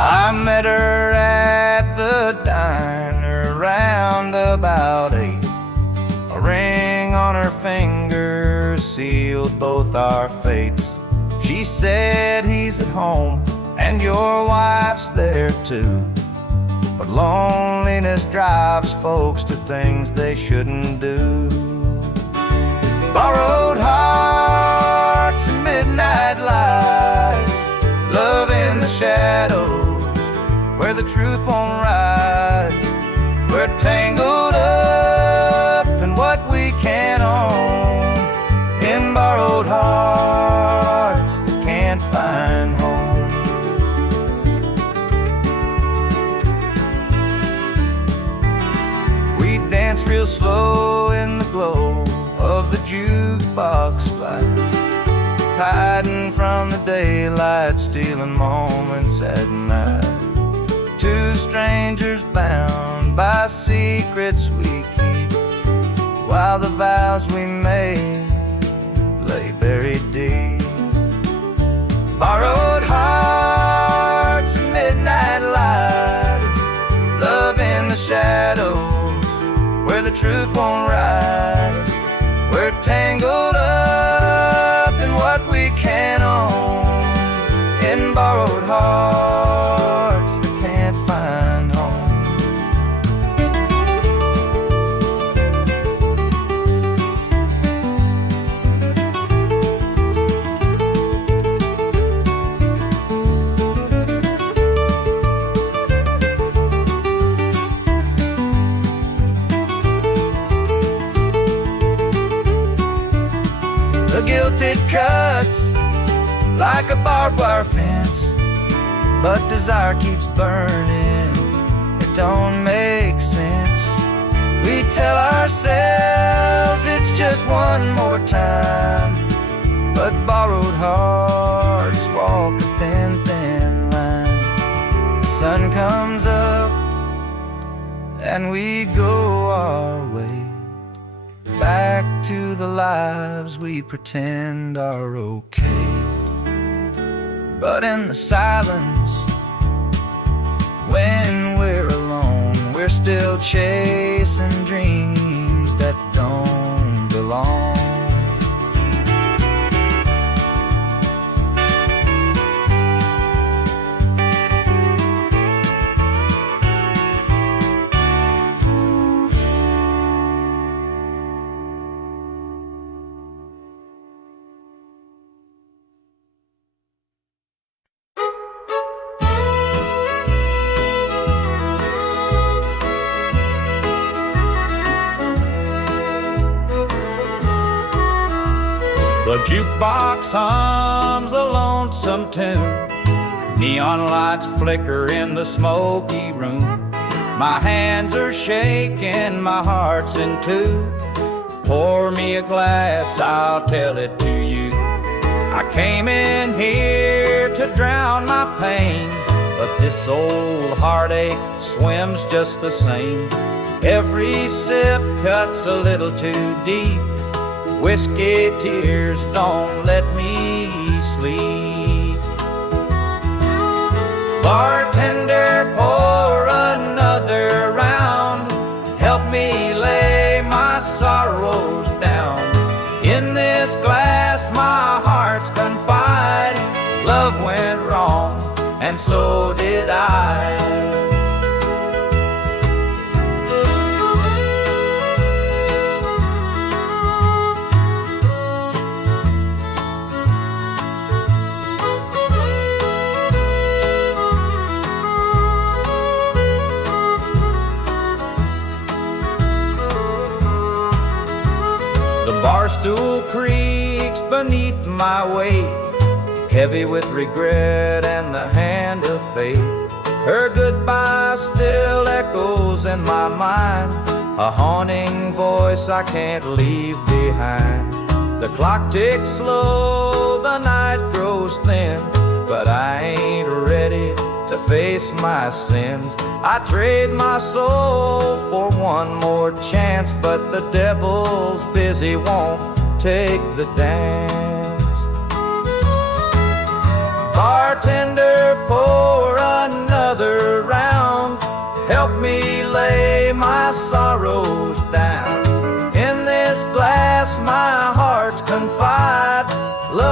I met her at the diner round about 8. A ring on her finger sealed both our fates. She said he's at home and your wife's there too, but loneliness drives folks to things they shouldn't do. Borrowed hearts and midnight lies, love in the shadows where the truth won't rise. We're tangled up in what we can't own, in borrowed hearts that can't find home. We dance real slow in the glow of the jukebox light, hiding from the daylight, stealing moments at night. Two strangers bound by secrets we keep, while the vows we made lay buried deep. Borrowed hearts and midnight lights, love in the shadows where the truth won't rise. We're tangled up in what we can't own, in borrowed hearts that can't find home. The guilted cuts like a barbed wire fence, but desire keeps burning. It don't make sense. We tell ourselves it's just one more time, but borrowed hearts walk a thin, thin line. The sun comes up and we go our way, back to the lives we pretend are okay. But in the silence, when we're alone, we're still chasing dreams that don't belong. The jukebox hums a lonesome tune, neon lights flicker in the smoky room. My hands are shaking, my heart's in two. Pour me a glass, I'll tell it to you. I came in here to drown my pain, but this old heartache swims just the same. Every sip cuts a little too deep. Whiskey tears don't let me sleep. Bartender, pour another round. Help me lay my sorrows down. In this glass my heart's confiding. Love went wrong, and so did I. Barstool creaks beneath my weight, heavy with regret and the hand of fate. Her goodbye still echoes in my mind, a haunting voice I can't leave behind. The clock ticks slow, the night grows thin, but I ain't ready to face my sins. I trade my soul for one more chance, but the devil's busy, won't take the dance. Bartender, pour another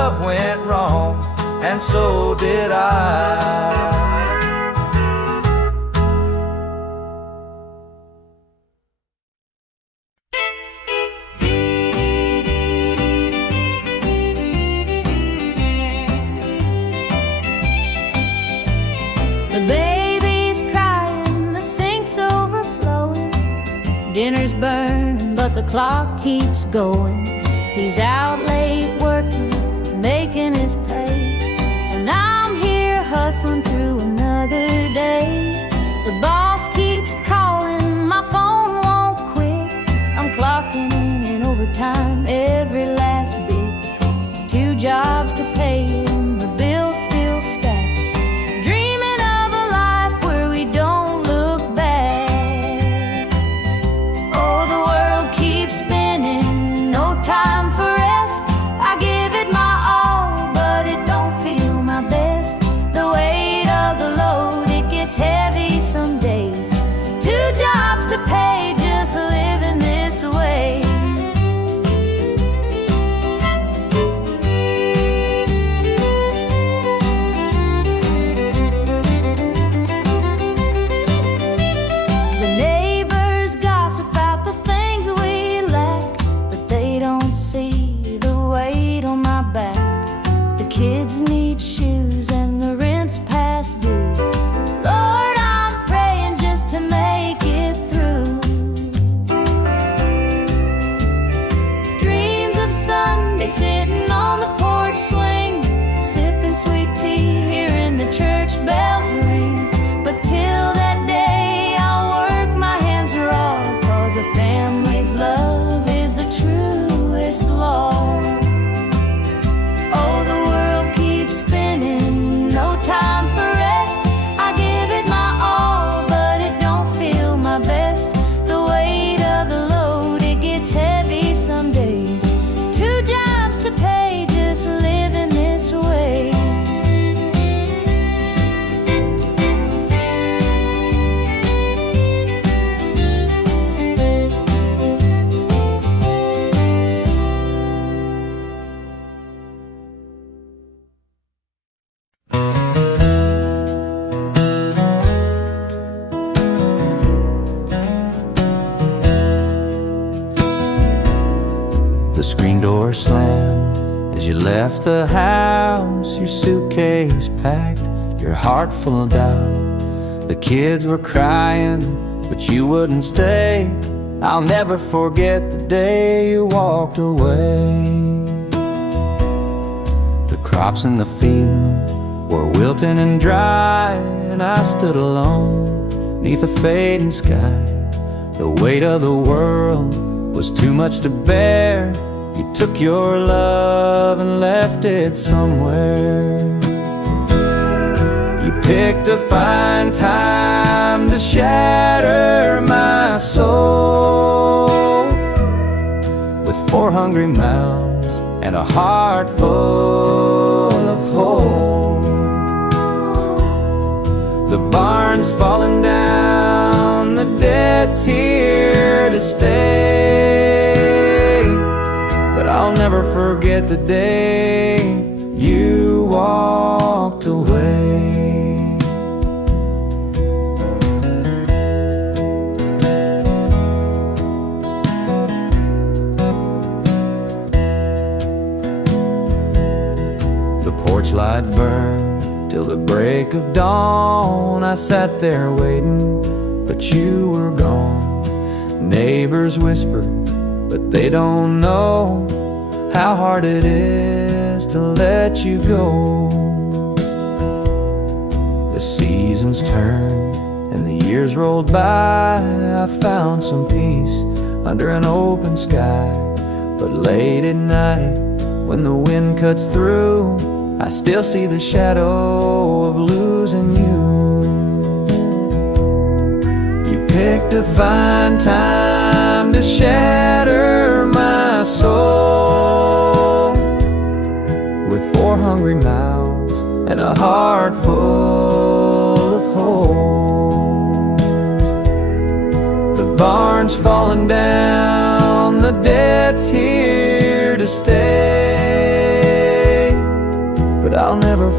love went wrong, and so did I. The baby's crying, the sink's overflowing, dinner's burning, but the clock keeps going. He's out late working, making his pay, and I'm here hustling through another day. The boss keeps calling, my phone won't quit. I'm clocking in overtime every last bit. 2 jobs to pay and the bills still stack. Dreaming of a life where we don't look back. Oh, the world keeps spinning, no time for rest. I give it my all, but it don't feel my best. The weight of the load, it gets heavy some days. 2 jobs to pay, just living this way. The neighbors gossip about the things we lack, but they don't see the weight on my back. The kids need shoes and the rent's past due. Lord, I'm praying just to make it through. Dreams of Sunday sitting on the porch swing, sipping sweet tea, hearing the church bells ring. But till that day I'll work my hands raw, 'cause a family's love is the truest law. Oh, the world keeps spinning, no time for rest. I give it my all, but it don't feel my best. The weight of the load, it gets heavy some days. 2 jobs to pay, just living this way. The screen door slammed as you left the house, your suitcase packed, your heart full of doubt. The kids were crying, but you wouldn't stay. I'll never forget the day you walked away. The crops in the field were wilting and dry, and I stood alone neath a fading sky. The weight of the world was too much to bear. You took your love and left it somewhere. You picked a fine time to shatter my soul, with 4 hungry mouths and a heart full of holes. The barn's falling down, the debt's here to stay, but I'll never forget the day you walked away. The porch light burned till the break of dawn. I sat there waiting, but you were gone. Neighbors whispered, but they don't know how hard it is to let you go. The seasons turned and the years rolled by. I found some peace under an open sky, but late at night when the wind cuts through, I still see the shadow of losing you. You picked a fine time to shatter my soul, with 4 hungry mouths and a heart full of holes. The barn's falling down, the debt's here to stay,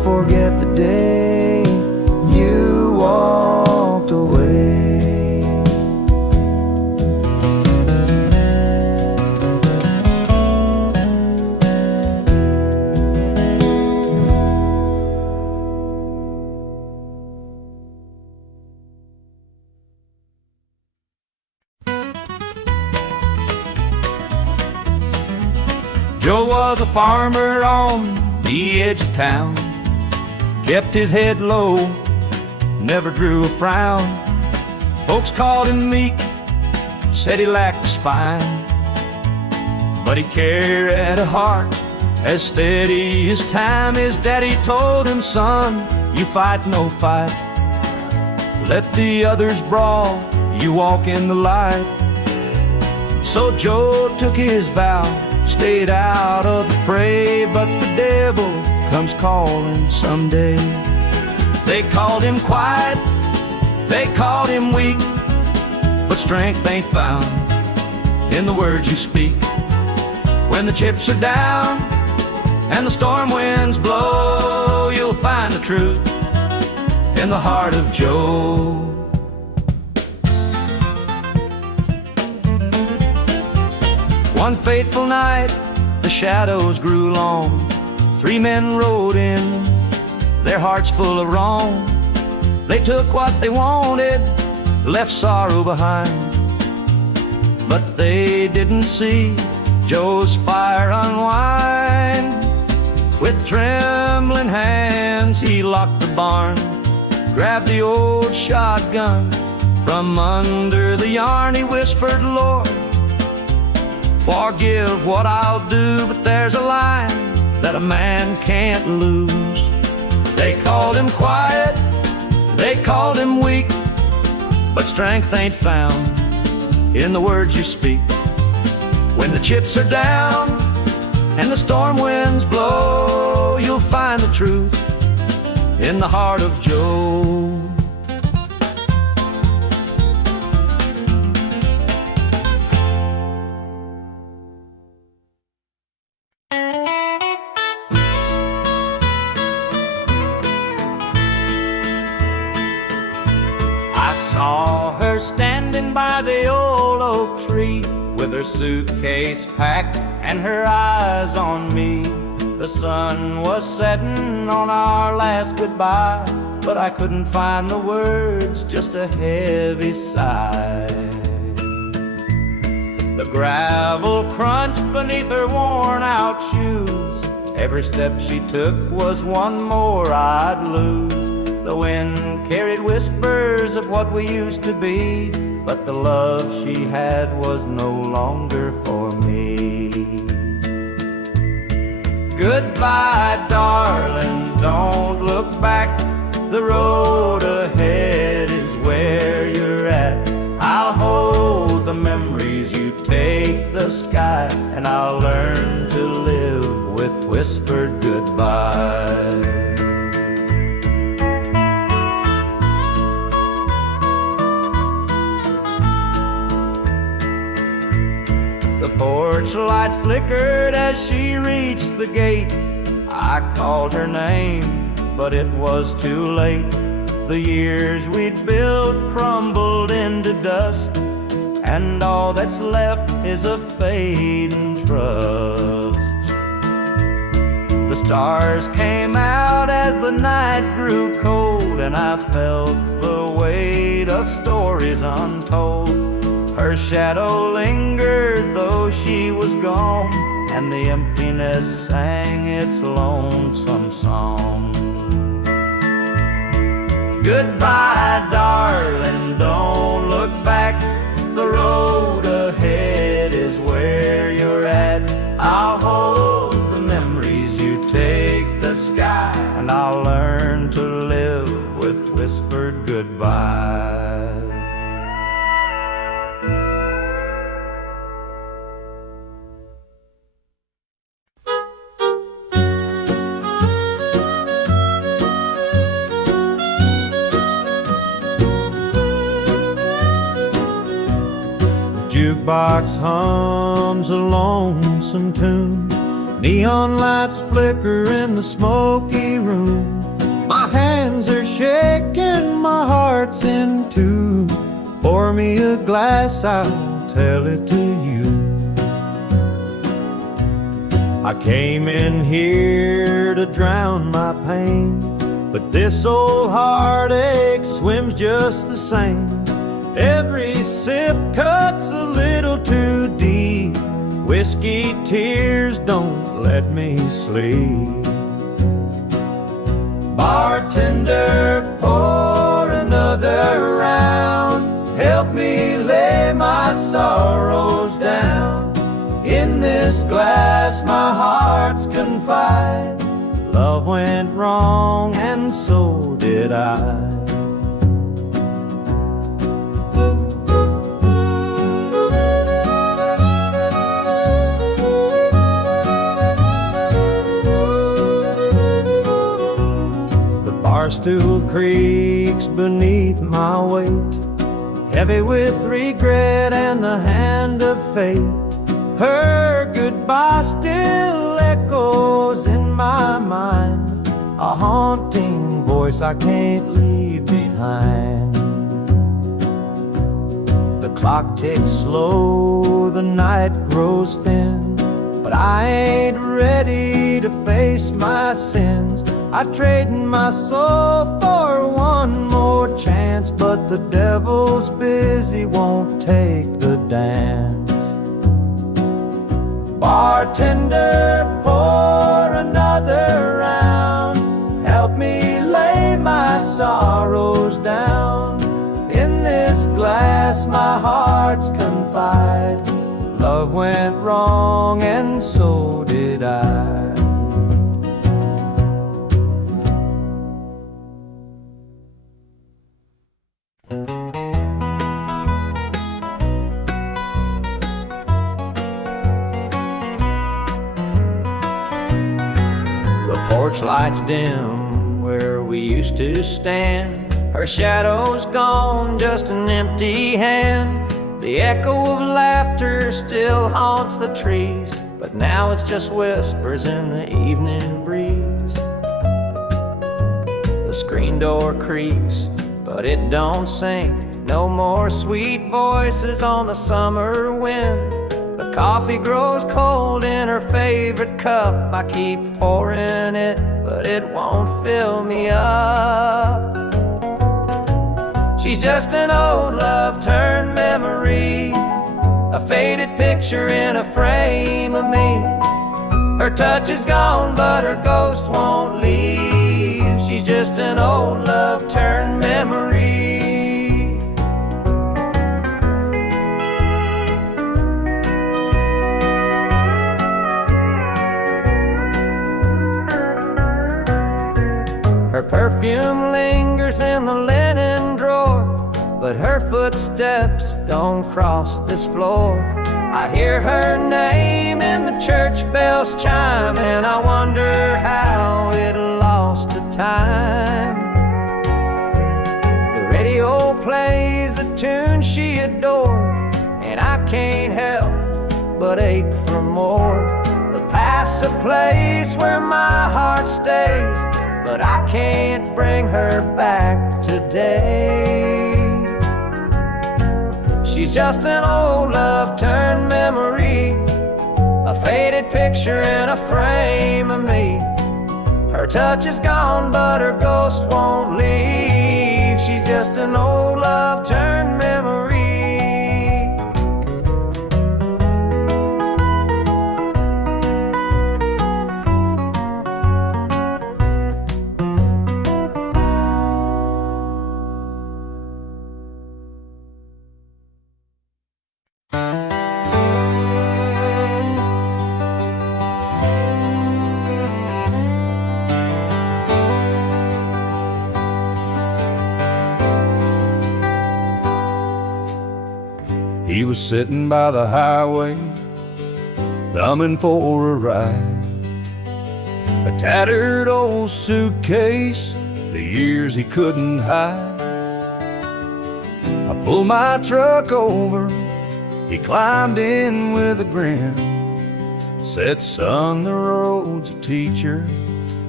forget the day you walked away. Joe was a farmer on the edge of town, kept his head low, never drew a frown. Folks called him meek, said he lacked a spine, but he carried a heart as steady as time. His daddy told him, son, you fight no fight, let the others brawl, you walk in the light. So Joe took his vow, stayed out of the fray, but the devil comes calling someday. They called him quiet, they called him weak, but strength ain't found in the words you speak. When the chips are down and the storm winds blow, you'll find the truth in the heart of Joe. One fateful night, the shadows grew long. 3 men rode in, their hearts full of wrong. They took what they wanted, left sorrow behind, but they didn't see Joe's fire unwind. With trembling hands, he locked the barn, grabbed the old shotgun from under the yarn. He whispered, Lord, forgive what I'll do, but there's a line that a man can't lose. They called him quiet, they called him weak, but strength ain't found in the words you speak. When the chips are down and the storm winds blow, you'll find the truth in the heart of Joe. Saw her standing by the old oak tree, with her suitcase packed and her eyes on me. The sun was setting on our last goodbye, but I couldn't find the words, just a heavy sigh. The gravel crunched beneath her worn out shoes. Every step she took was one more I'd lose. The wind carried whispers of what we used to be, but the love she had was no longer for me. Goodbye, darling, don't look back. The road ahead is where you're at. I'll hold the memories, you take the sky, and I'll learn to live with whispered goodbye. The porch light flickered as she reached the gate. I called her name, but it was too late. The years we'd built crumbled into dust, and all that's left is a fading trust. The stars came out as the night grew cold, and I felt the weight of stories untold. Her shadow lingered though she was gone, and the emptiness sang its lonesome song. Goodbye, darling, don't look back. The road ahead is where you're at. I'll hold the memories, you take the sky, and I'll learn to live with whispered goodbye. Jukebox hums a lonesome tune, neon lights flicker in the smoky room. My hands are shaking, my heart's in two. Pour me a glass, I'll tell it to you. I came in here to drown my pain, but this old heartache swims just the same. Every sip cuts a little too deep. Whiskey tears don't let me sleep. Bartender, pour another round. Help me lay my sorrows down. In this glass my heart's confide. Love went wrong and so did I. The bar stool creaks beneath my weight, heavy with regret and the hand of fate. Her goodbye still echoes in my mind, a haunting voice I can't leave behind. The clock ticks slow, the night grows thin, but I ain't ready to face my sins. I trade my soul for one more chance, but the devil's busy, won't take the dance. Bartender, pour another round. Help me lay my sorrows down. In this glass my heart's confide. Love went wrong and so did I. Porch lights dim where we used to stand. Her shadow's gone, just an empty hand. The echo of laughter still haunts the trees, but now it's just whispers in the evening breeze. The screen door creaks, but it don't sing. No more sweet voices on the summer wind. The coffee grows cold in her favorite cup. I keep pouring it, but it won't fill me up. She's just an old love turned memory, a faded picture in a frame of me. Her touch is gone, but her ghost won't leave. She's just an old love turned memory. Her perfume lingers in the linen drawer, but her footsteps don't cross this floor. I hear her name in the church bells chime, and I wonder how it lost to time. The radio plays a tune she adored, and I can't help but ache for more. The past's a place where my heart stays, but I can't bring her back today. She's just an old love turned memory, a faded picture in a frame of me. Her touch is gone, but her ghost won't leave. She's just an old love turned memory. He was sitting by the highway, thumbing for a ride. A tattered old suitcase, the years he couldn't hide. I pulled my truck over, he climbed in with a grin. Said, son, the road's a teacher,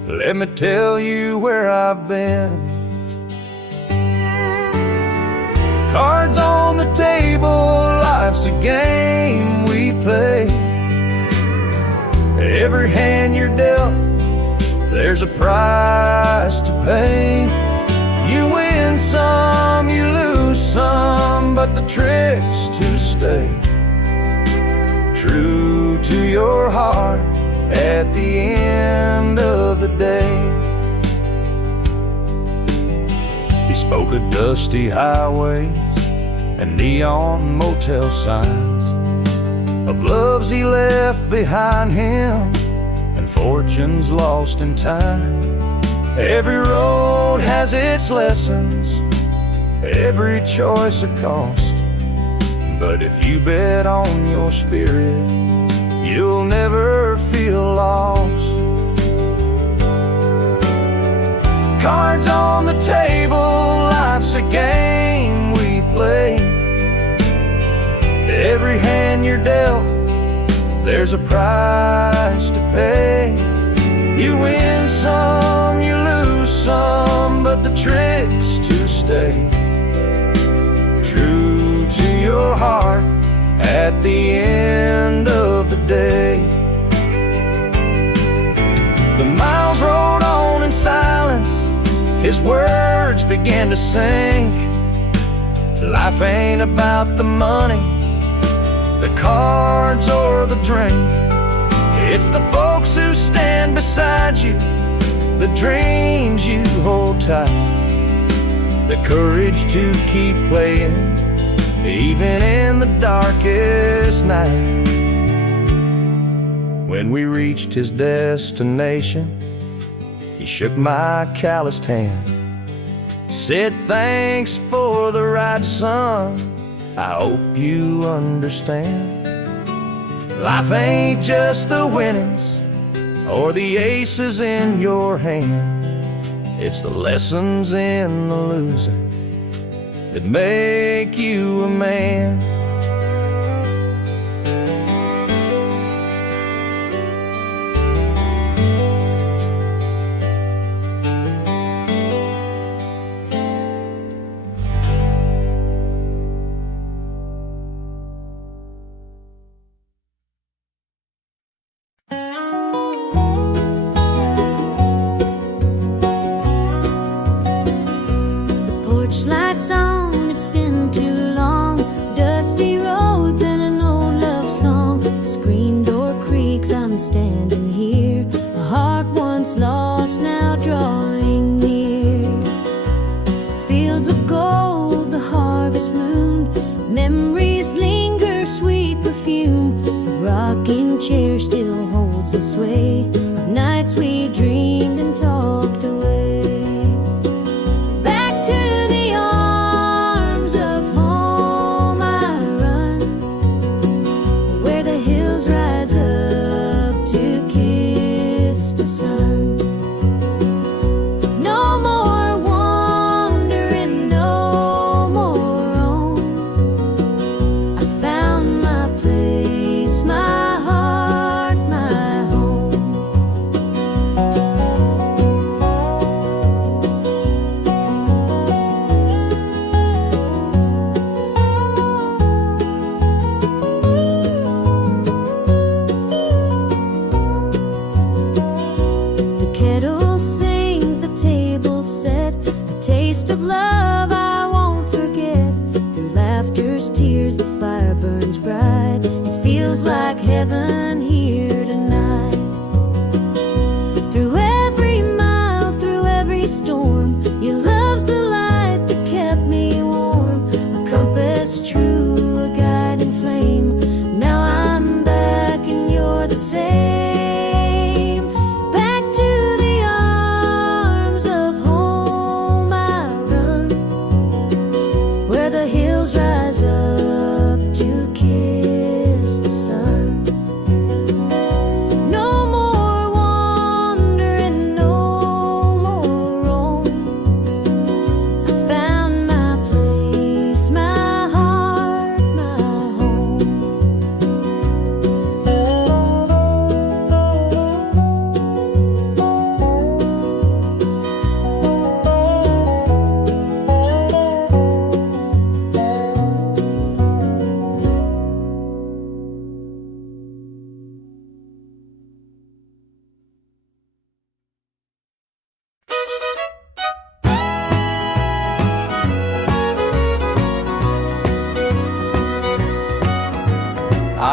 let me tell you where I've been. Cards on the table, life's a game we play. Every hand you're dealt, there's a price to pay. You win some, you lose some, but the trick's to stay true to your heart at the end of the day. He spoke of dusty highways and neon motel signs, of loves he left behind him and fortunes lost in time. Every road has its lessons, every choice a cost, but if you bet on your spirit, you'll never feel lost. Cards on the table, life's a game we play. Every hand you're dealt, there's a price to pay. You win some, you lose some, but the trick's to stay true to your heart at the end of the day. The miles rolled on in silence, his words began to sink. Life ain't about the money, the cards or the drink. It's the folks who stand beside you, the dreams you hold tight, the courage to keep playing even in the darkest night. When we reached his destination, he shook my calloused hand, said thanks for the ride, son, I hope you understand. Life ain't just the winnings or the aces in your hand, it's the lessons in the losing that make you a man. Lights on, it's been too long. Dusty roads and an old love song. The screen door creaks, I'm standing here. A heart once lost, now drawing near. Fields of gold, the harvest moon. Memories linger, sweet perfume. The rocking chair still holds the sway of nights we dreamed and talked away. Sun. No more wandering, no more roam. I found my place, my heart, my home. Taste of love I won't forget. Through laughter's tears the fire burns bright. It feels like heaven here tonight. Through every mile, through every storm, your love's the light that kept me warm. A compass true, a guiding flame. Now I'm back and you're the same. No more wandering, no more roam.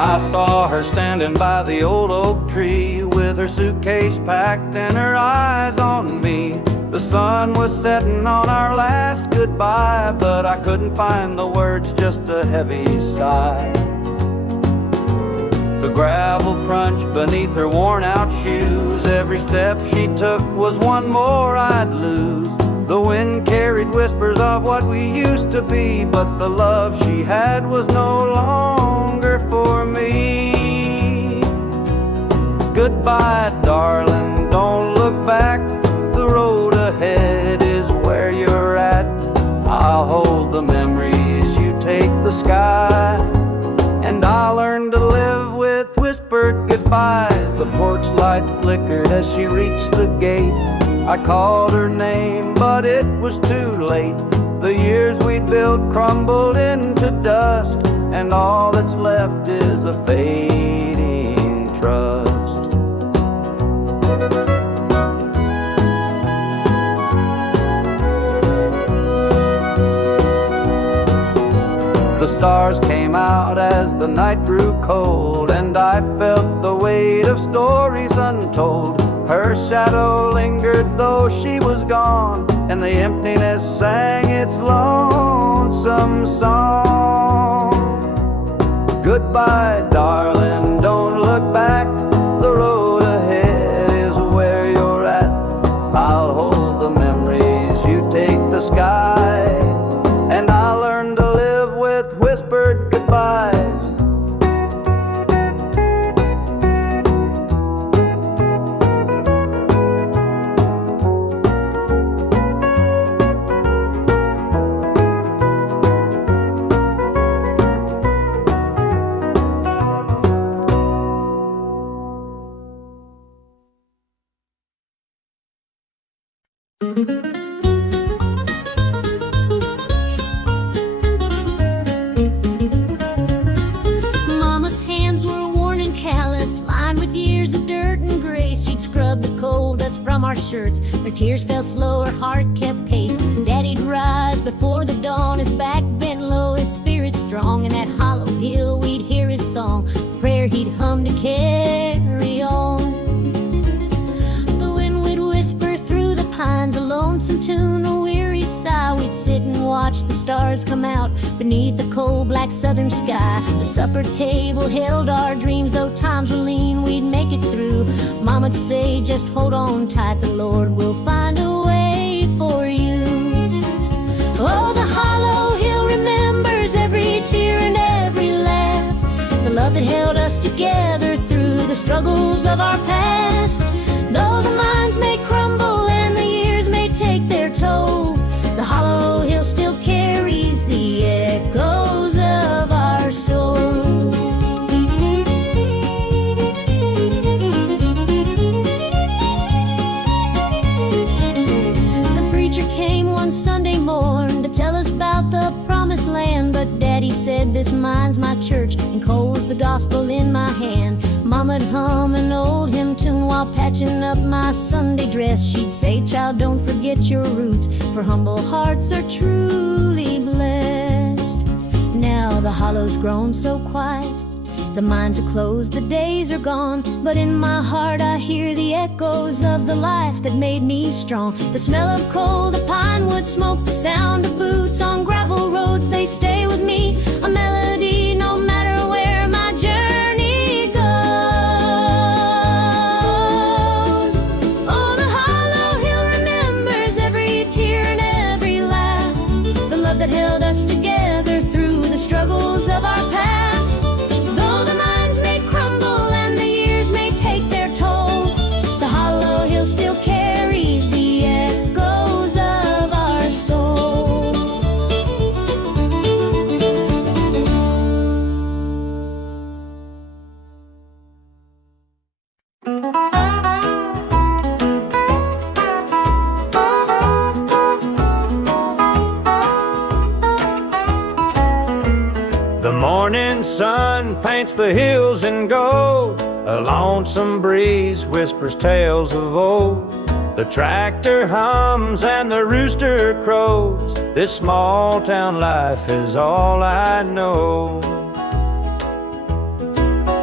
I saw her standing by the old oak tree with her suitcase packed and her eyes on me. The sun was setting on our last goodbye, but I couldn't find the words, just a heavy sigh. The gravel crunched beneath her worn-out shoes. Every step she took was one more I'd lose. The wind carried whispers of what we used to be, but the love she had was no longer for me. Goodbye, darling, don't look back. The road ahead is where you're at. I'll hold the memories, you take the sky. And I learned to live with whispered goodbyes. The porch light flickered as she reached the gate. I called her name, but it was too late. The years we'd built crumbled into dust, and all that's left is a fading trust. The stars came out as the night grew cold, and I felt the weight of stories untold. Her shadow lingered though she was gone, and the emptiness sang its lonesome song. Goodbye, darling, don't look back. The road ahead is where you're at. I'll hold the memories, you take the sky. And I learned to live with whispered goodbyes. Mama's hands were worn and calloused, lined with years of dirt and grace. She'd scrub the coal dust from our shirts. Her tears fell slow, her heart kept pace. Daddy'd rise before the dawn, his back bent low, his spirit strong. In that hollow hill we'd hear his song, a prayer he'd hum to carry on. The wind would whisper through the pines, a lonesome tune, a weary sigh. We'd sit and watch the stars come out beneath the cold black southern sky. The supper table held our dreams, though times were lean, we'd make it through. Mama'd say, just hold on tight, the Lord will find a way for you. Oh, the hollow hill remembers every tear and every laugh, the love that held us together through the struggles of our past. Though the minds may crumble and the years may take their toll, the hollow hill still carries the echoes of our soul. The preacher came one Sunday morn to tell us about the promised land, but Daddy said, this mine's my church, and coal's the gospel in my hand. Mama'd hum an old hymn tune while patching up my Sunday dress. She'd say, child, don't forget your roots, for humble hearts are truly blessed. Now the hollow's grown so quiet, the mines are closed, the days are gone, but in my heart I hear the echoes of the life that made me strong. The smell of coal, the pine wood smoke, the sound of boots on gravel roads, they stay with me, a melody no matter where my journey goes. Oh, the hollow hill remembers every tear and every laugh, the love that held us together through the struggles of our past. Though the minds may crumble and the years may take their toll, the hollow hill still carries the echoes of our soul. The morning sun paints the hills in gold, a lonesome breeze whispers tales of old. The tractor hums and the rooster crows, this small town life is all I know.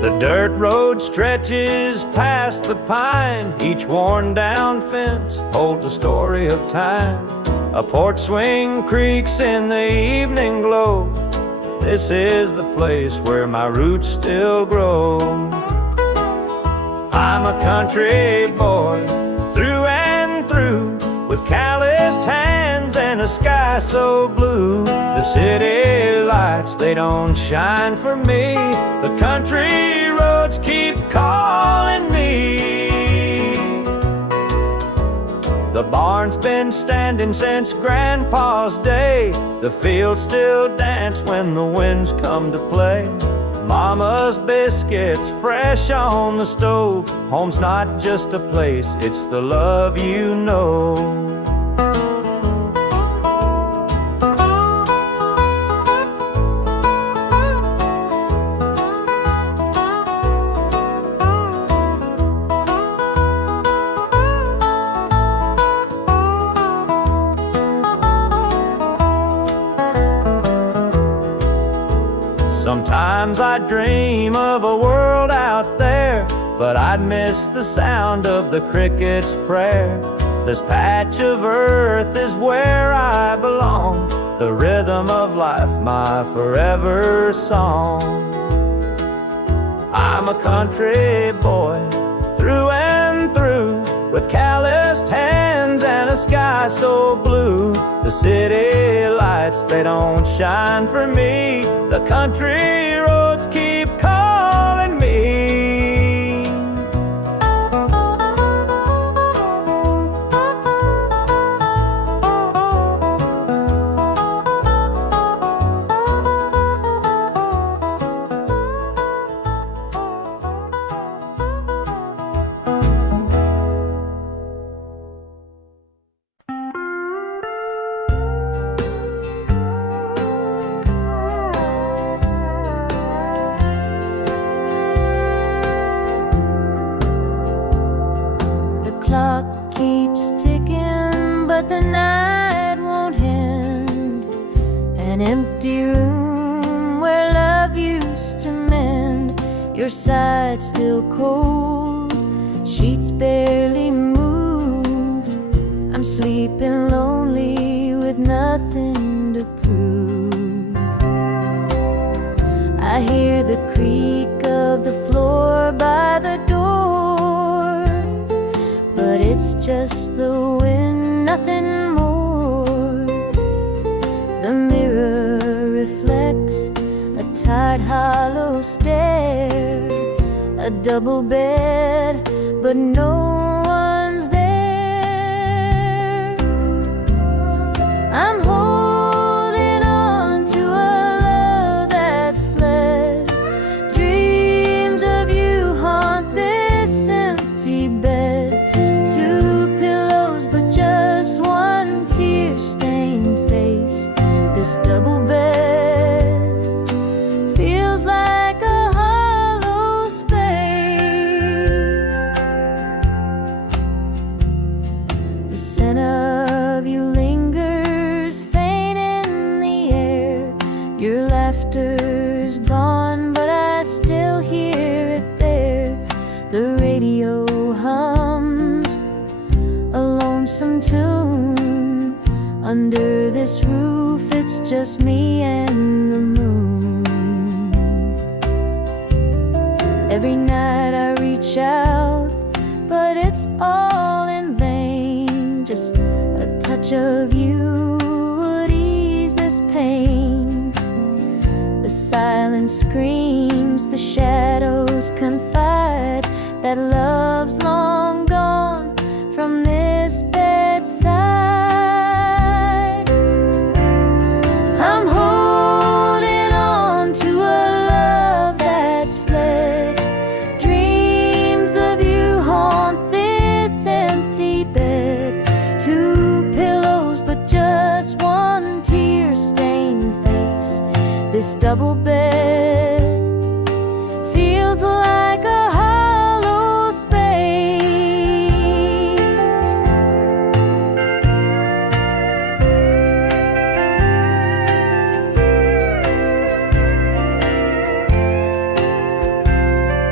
The dirt road stretches past the pine. Each worn down fence holds a story of time. A porch swing creaks in the evening glow. This is the place where my roots still grow. I'm a country boy through and through, with calloused hands and a sky so blue. The city lights, they don't shine for me. The country roads keep calling me. The barn's been standing since Grandpa's day. The fields still dance when the winds come to play. Mama's biscuits fresh on the stove. Home's not just a place, it's the love you know. Sometimes I dream of a world out there, but I'd miss the sound of the cricket's prayer. This patch of earth is where I belong, the rhythm of life, my forever song. I'm a country boy through and through, with calloused hands and a sky so blue. The city lights, they don't shine for me. The country roads keep calling me. The night won't end. An empty room where love used to mend. Your side still cold, sheets barely moved. I'm sleeping lonely with nothing to prove. I hear the creak of the floor by the door, but it's just the wind, nothing more. The mirror reflects a tired, hollow stare. A double bed, but no one's there. I'm holding on to a love that's fled. Dreams of you haunt this empty bed. Two pillows, but just one tear-stained face. This double bed feels like a hollow space. The scent of you lingers faint in the air. Your laughter's gone, but I still hear it there. The radio hums a lonesome tune. Under this roof, it's just me and the moon. Every night I reach out, but it's all in vain. Just a touch of you would ease this pain. The silence screams, the shadows confide that love's long gone from this bedside. I'm holding on to a love that's fled. Dreams of you haunt this empty bed. Two pillows, but just one tear-stained face. This double bed feels like a hollow space.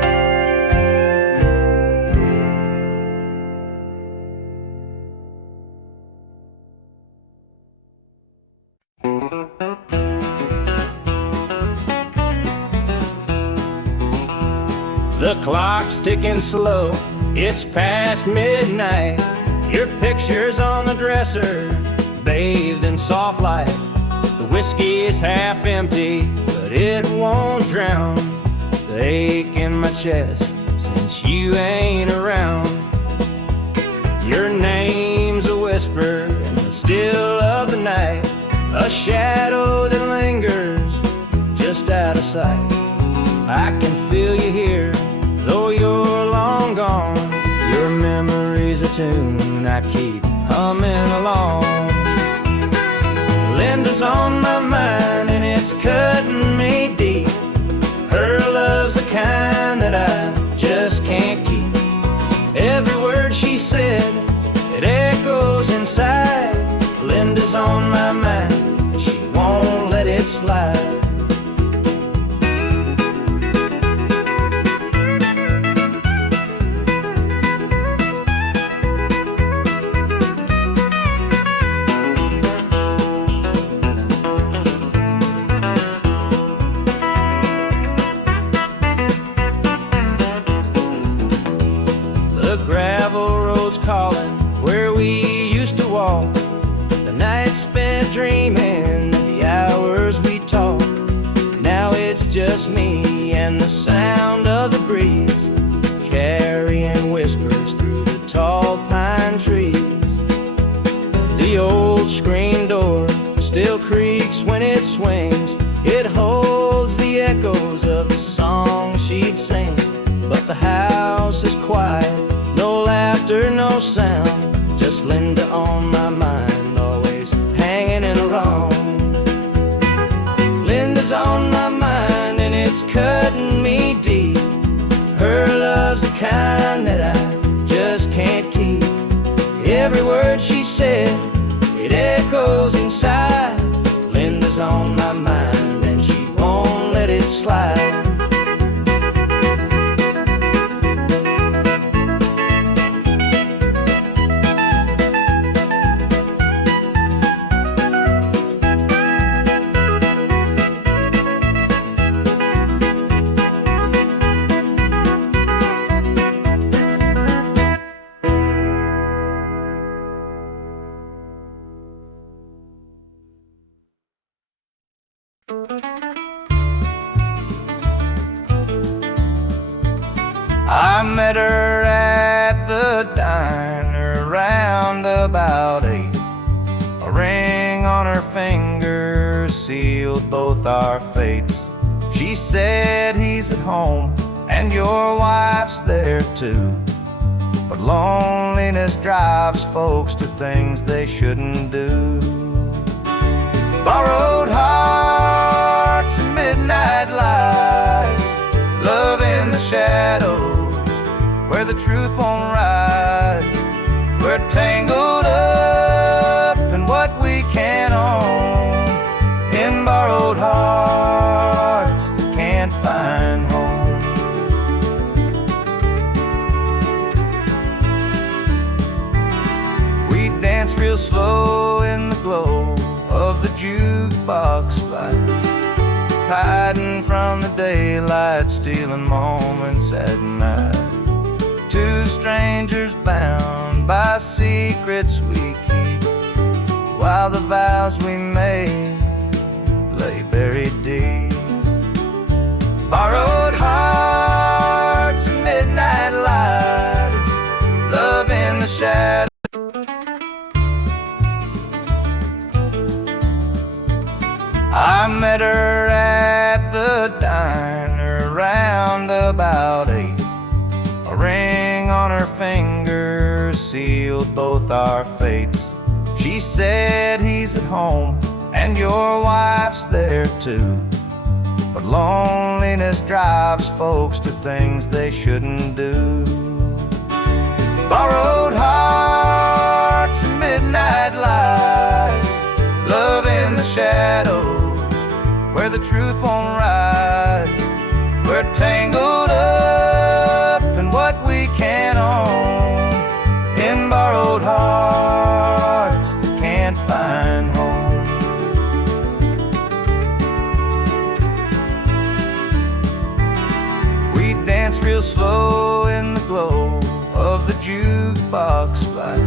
clock's ticking slow, it's past midnight. Your picture's on the dresser, bathed in soft light. The whiskey is half empty, but it won't drown the ache in my chest since you ain't around. Your name's a whisper in the still of the night, a shadow that lingers just out of sight. I can feel you here, though you're long gone. Your memory's a tune I keep humming along. Linda's on my mind and it's cutting me deep. Her love's the kind that I just can't keep. Every word she said, it echoes inside. Linda's on my mind and she won't let it slide. Dreaming the hours we talk. Now it's just me and the sound of the breeze, carrying whispers through the tall pine trees. The old screen door still creaks when it swings. It holds the echoes of the song she'd sing. But the house is quiet, no laughter, no sound, just Linda on my mind, hanging around. Linda's on my mind and it's cutting me deep. Her love's the kind that I just can't keep. Every word she said, it echoes inside. Linda's on my mind and she won't let it slide. I met her at the diner round about 8. A ring on her finger sealed both our fates. She said he's at home and your wife's there too, but loneliness drives folks to things they shouldn't do. Borrowed hearts and midnight lies, love in the shadows where the truth won't rise. We're tangled up in what we can't own, in borrowed hearts that can't find home. We dance real slow in the glow of the jukebox light, hiding from the daylight, stealing moments at night. Two strangers bound by secrets we keep, while the vows we made lay buried deep. Borrowed hearts and midnight lights, love in the shadows. I met her at the diner round about 8. A ring on her finger sealed both our fates. She said he's at home and your wife's there too, but loneliness drives folks to things they shouldn't do. Borrowed hearts and midnight lies, love in the shadows where the truth won't rise. We're tangled up in what we can't own, in borrowed hearts that can't find home. We dance real slow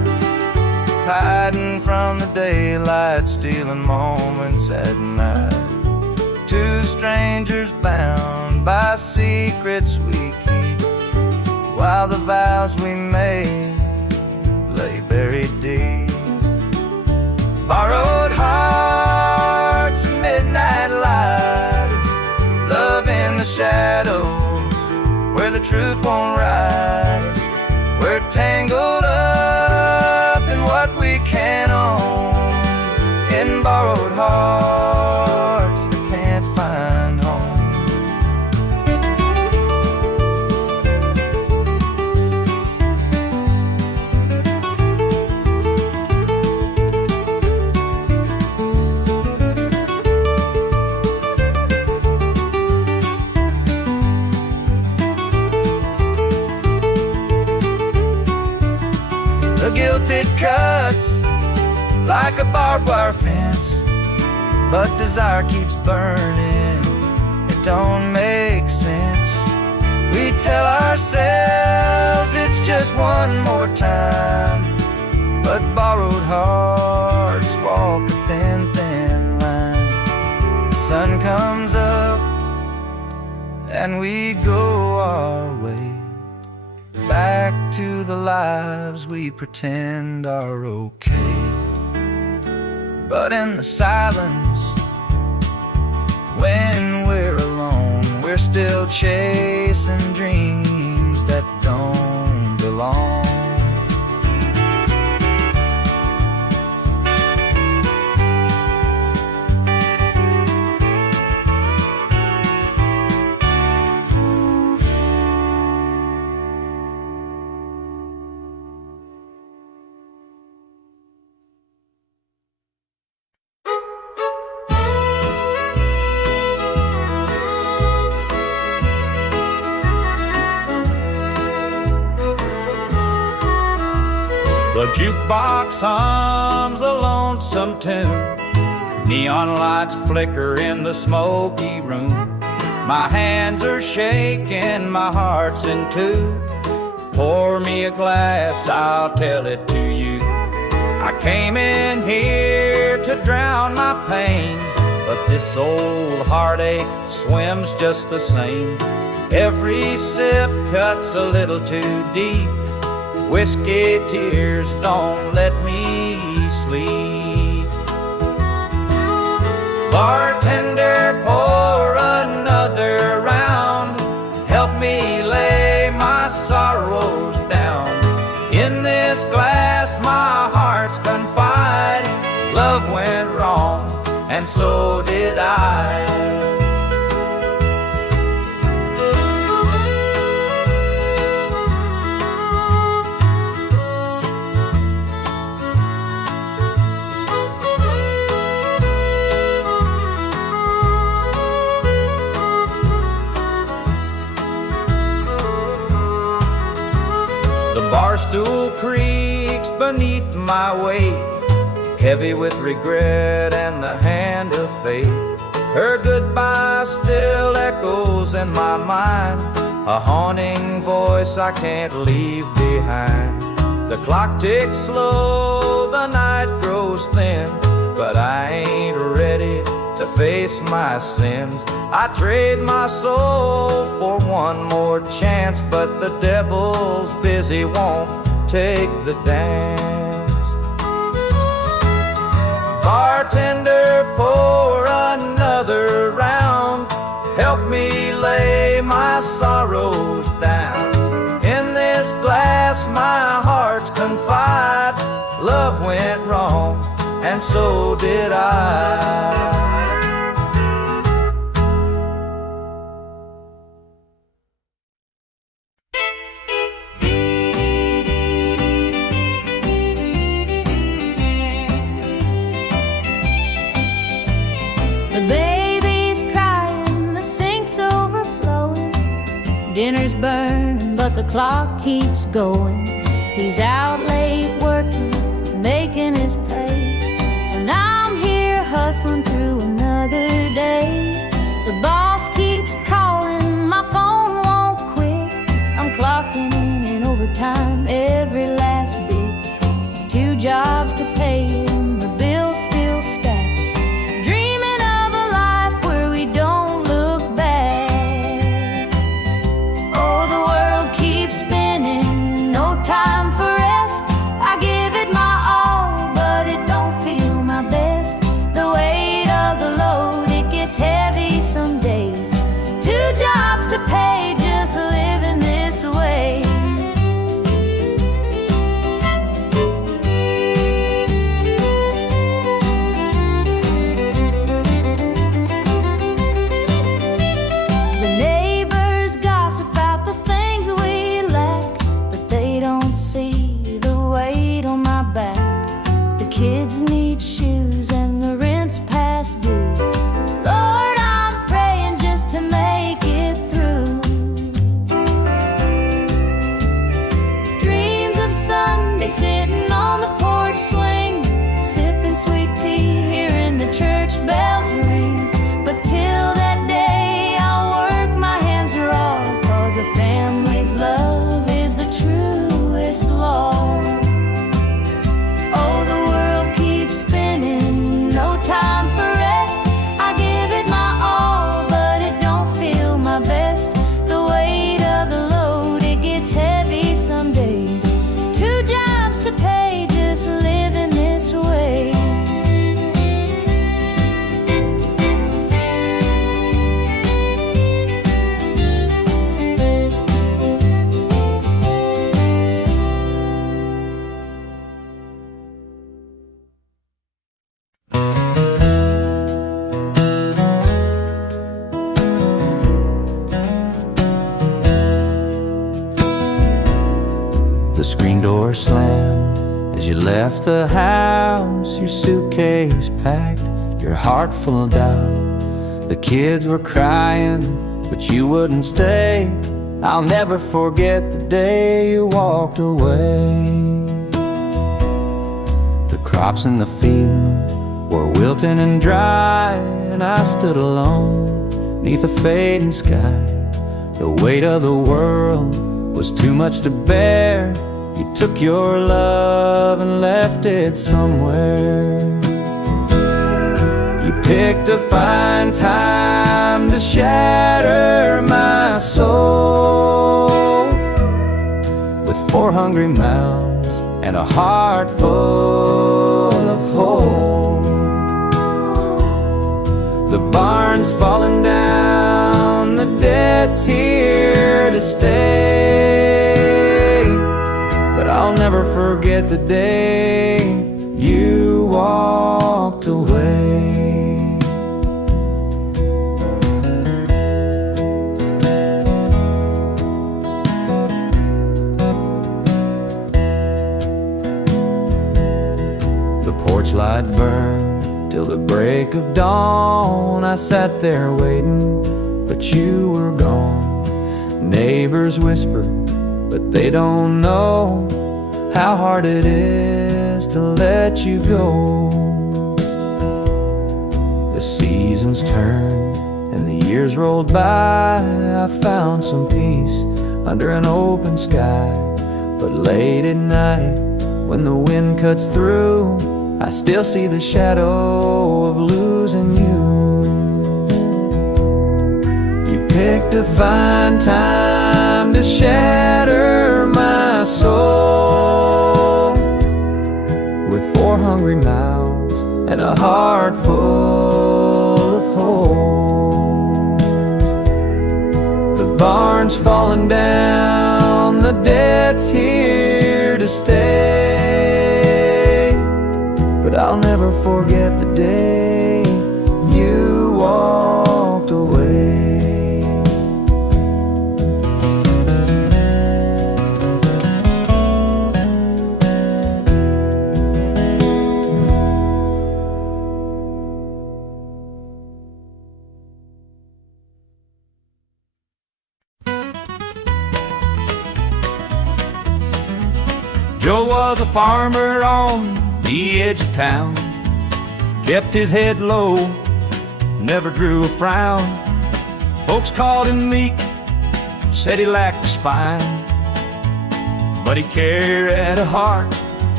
hiding from the daylight, stealing moments at night. Two strangers bound by secrets we keep, while the vows we made lay buried deep. Borrowed hearts and midnight lights, love in the shadows where the truth won't rise. We're tangled up in what we can't own, in borrowed hearts that can't find home. The guilt it cuts like a barbed wire fence, but desire keeps burning, it don't make sense. We tell ourselves it's just one more time, but borrowed hearts walk a thin, thin line. The sun comes up and we go our way, back to the lives we pretend are okay. But in the silence, when we're alone, we're still chasing dreams that don't belong. The jukebox hums a lonesome tune, neon lights flicker in the smoky room. My hands are shaking, my heart's in two. Pour me a glass, I'll tell it to you. I came in here to drown my pain, but this old heartache swims just the same. Every sip cuts a little too deep. Whiskey tears don't let me sleep. Bartender, pour another round. Help me lay my sorrows down. In this glass my heart's confide. Love went wrong, and so did I. Barstool creaks beneath my weight, heavy with regret and the hand of fate. Her goodbye still echoes in my mind, a haunting voice I can't leave behind. The clock ticks slow, the night grows thin, but I ain't ready to face my sins. I trade my soul for one more chance, but the devil's busy, won't take the dance. Bartender, pour another round. Help me lay my sorrows down. In this glass my heart's confide. Love went wrong, and so did I. Dinner's burning, but the clock keeps going. He's out late working, making his pay, and I'm here hustling through another day. The boss keeps calling, my phone won't quit. I'm clocking in overtime every last bit. 2 jobs to pay and the bills still stack. Dreaming of a life where we don't look back. Oh, the world keeps spinning, no time for rest. I give it my all, but it don't feel my best. The weight of the load, it gets heavy some days. 2 jobs to pay, just living this way. The neighbors gossip about the things we lack, but they don't see the weight on my back. The kids need shoes and the rent's past due. Lord, I'm praying just to make it through. Dreams of Sunday sitting on the porch swing, sipping sweet tea, hearing the church bells ring. But till that day I'll work my hands raw, 'cause a family's love is the truest law. Oh, the world keeps spinning, no time for rest. I give it my all, but it don't feel my best. The weight of the load, it gets heavy some days. 2 jobs to pay, just living this way. The screen door slammed as you left the house, your suitcase packed, your heart full of doubt. The kids were crying, but you wouldn't stay. I'll never forget the day you walked away. The crops in the field were wilting and dry, and I stood alone neath a fading sky. The weight of the world was too much to bear. You took your love and left it somewhere. You picked a fine time to shatter my soul with 4 hungry mouths and a heart full of holes. The barn's falling down, the debt's here to stay, but I'll never forget the day you walked away. The porch light burned till the break of dawn. I sat there waiting, but you were gone. Neighbors whispered, but they don't know how hard it is to let you go. The seasons turned and the years rolled by. I found some peace under an open sky, but late at night when the wind cuts through, I still see the shadow of losing you. You picked a fine time to shatter my soul with 4 hungry mouths and a heart full of holes. The barn's falling down, the debt's here to stay, but I'll never forget the day you walked away. Joe was a farmer on the edge of town, kept his head low, never drew a frown. Folks called him meek, said he lacked a spine, but he carried a heart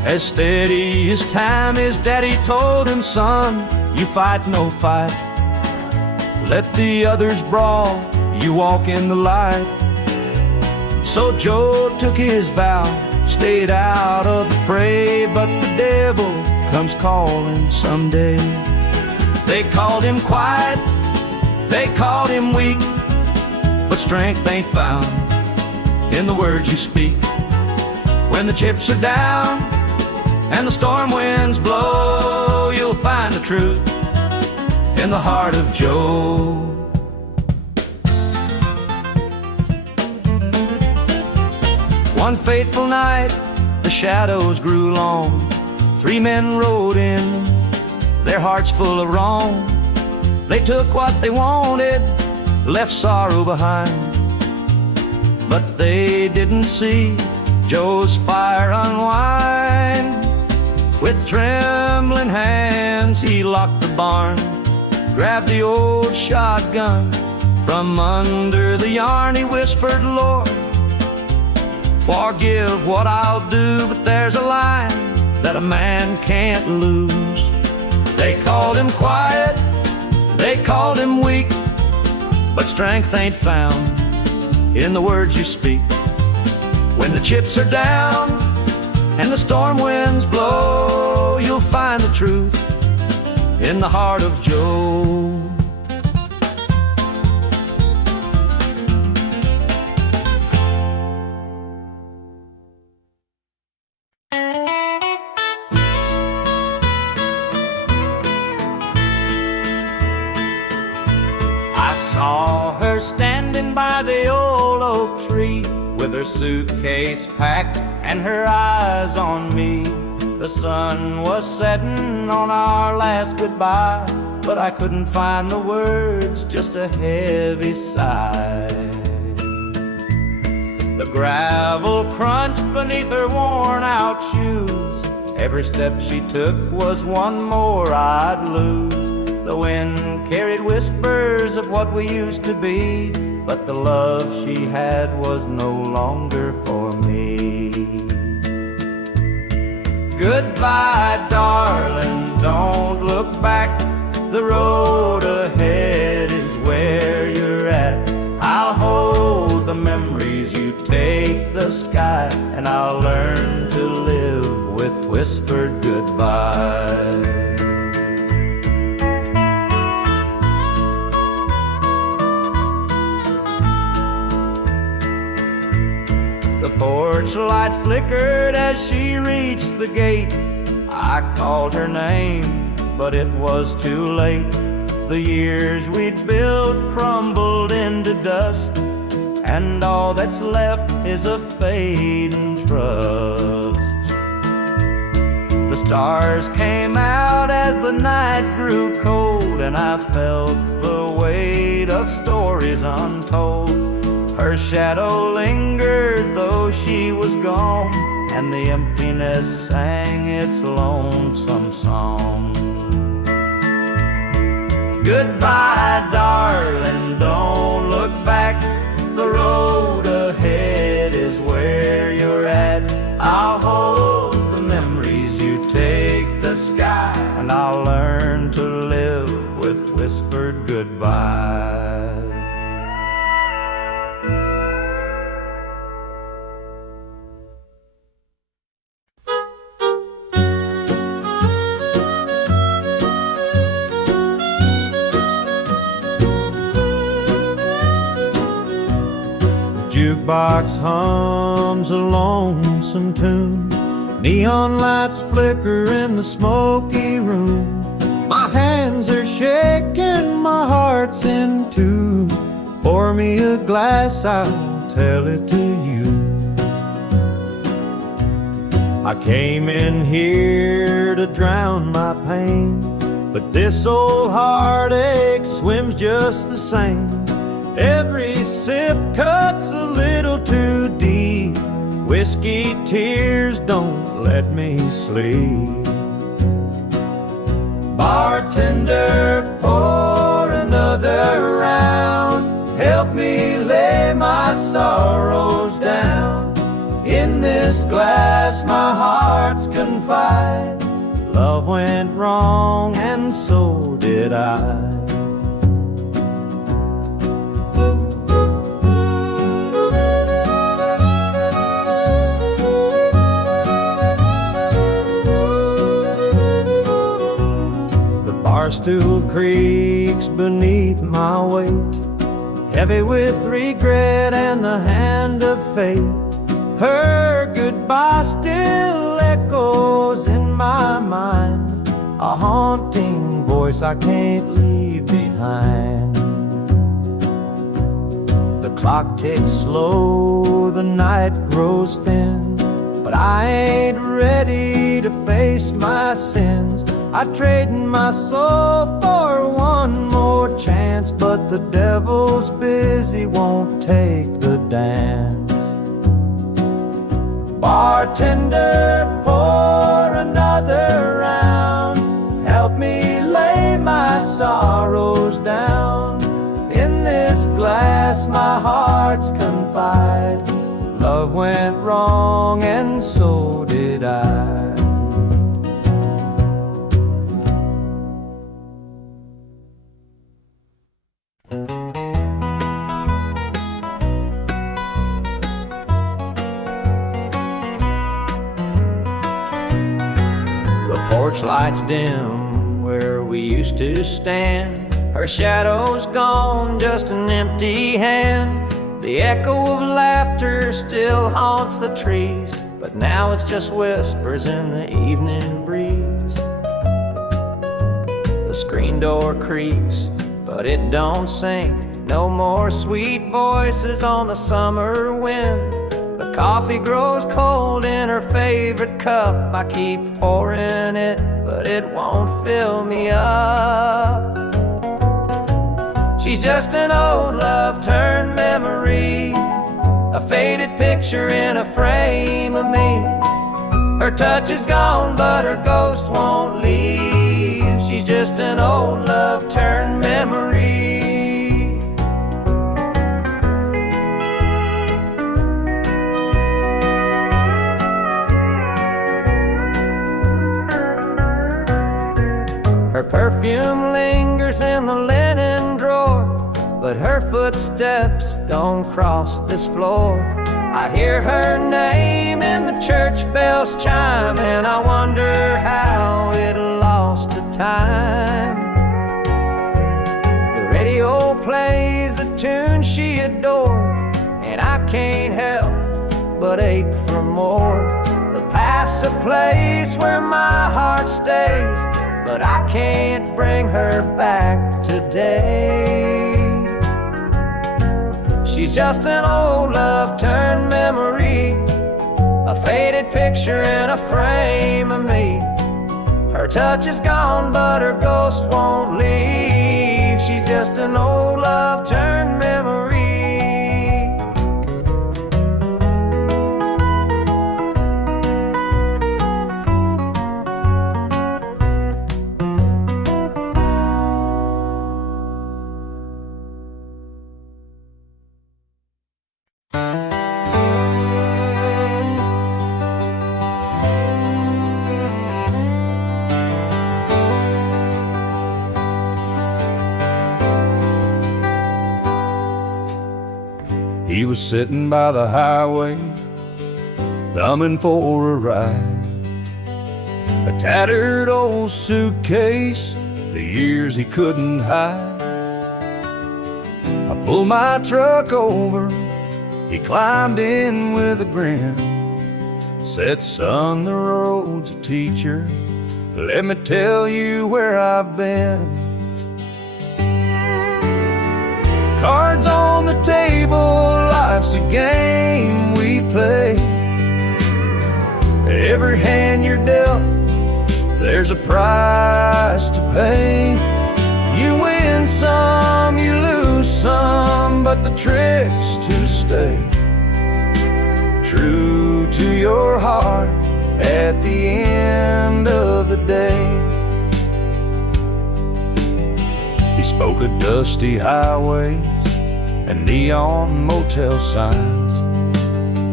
as steady as time. His daddy told him, son, you fight no fight. Let the others brawl, you walk in the light. So Joe took his vow, stayed out of the fray, but the devil comes calling someday. They called him quiet, they called him weak, but strength ain't found in the words you speak. When the chips are down and the storm winds blow, you'll find the truth in the heart of Joe. One fateful night, the shadows grew long. 3 men rode in, their hearts full of wrong. They took what they wanted, left sorrow behind. But they didn't see Joe's fire unwind. With trembling hands he locked the barn, grabbed the old shotgun from under the yarn. He whispered, Lord, forgive what I'll do, but there's a line that a man can't lose. They called him quiet, they called him weak, but strength ain't found in the words you speak. When the chips are down and the storm winds blow, you'll find the truth in the heart of Joe. I saw her standing by the old oak tree, with her suitcase packed and her eyes on me. The sun was setting on our last goodbye, but I couldn't find the words, just a heavy sigh. The gravel crunched beneath her worn out shoes. Every step she took was one more I'd lose. The wind carried whispers of what we used to be, but the love she had was no longer for me. Goodbye, darling, don't look back. The road ahead is where you're at. I'll hold the memories, you take the sky, and I'll learn to live with whispered goodbye. The porch light flickered as she reached the gate. I called her name, but it was too late. The years we'd built crumbled into dust, and all that's left is a fading trust. The stars came out as the night grew cold, and I felt the weight of stories untold. Her shadow lingered though she was gone, and the emptiness sang its lonesome song. Goodbye, darling, don't look back. The road ahead is where you're at. I'll hold the memories, you take the sky, and I'll learn to live with whispered goodbye. Jukebox hums a lonesome tune. Neon lights flicker in the smoky room. My hands are shaking, my heart's in tune. Pour me a glass, I'll tell it to you. I came in here to drown my pain, but this old heartache swims just the same. Every sip cuts a little too deep. Whiskey tears don't let me sleep. Bartender, pour another round. Help me lay my sorrows down. In this this glass my heart's confide. Love went wrong and so did I. Barstool creaks beneath my weight, heavy with regret and the hand of fate. Her goodbye still echoes in my mind, a haunting voice I can't leave behind. The clock ticks slow, the night grows thin, but I ain't ready to face my sins. I trade my soul for one more chance, but the devil's busy, won't take the dance. Bartender, pour another round. Help me lay my sorrows down. In this glass my heart's confide. Love went wrong and so did I. Porch lights dim where we used to stand. Her shadow's gone, just an empty hand. The echo of laughter still haunts the trees, but now it's just whispers in the evening breeze. The screen door creaks, but it don't sing. No more sweet voices on the summer wind. The coffee grows cold in her favorite cup. I keep pouring it, but it won't fill me up. She's just an old love turned memory, a faded picture in a frame of me. Her touch is gone, but her ghost won't leave. She's just an old love turned memory. Her perfume lingers in the linen drawer, but her footsteps don't cross this floor. I hear her name in the church bells chime, and I wonder how it lost to time. The radio plays a tune she adored, and I can't help but ache for more. The past's a place where my heart stays, but I can't bring her back today. She's just an old love turned memory, a faded picture in a frame of me. Her touch is gone, but her ghost won't leave. She's just an old love turned memory. He was sitting by the highway, thumbing for a ride. A tattered old suitcase, the years he couldn't hide. I pulled my truck over, he climbed in with a grin. Said, son, the road's a teacher, let me tell you where I've been. Cards on the table, life's a game we play. Every hand you're dealt, there's a price to pay. You win some, you lose some, but the trick's to stay true to your heart at the end of the day. He spoke of dusty highways and neon motel signs,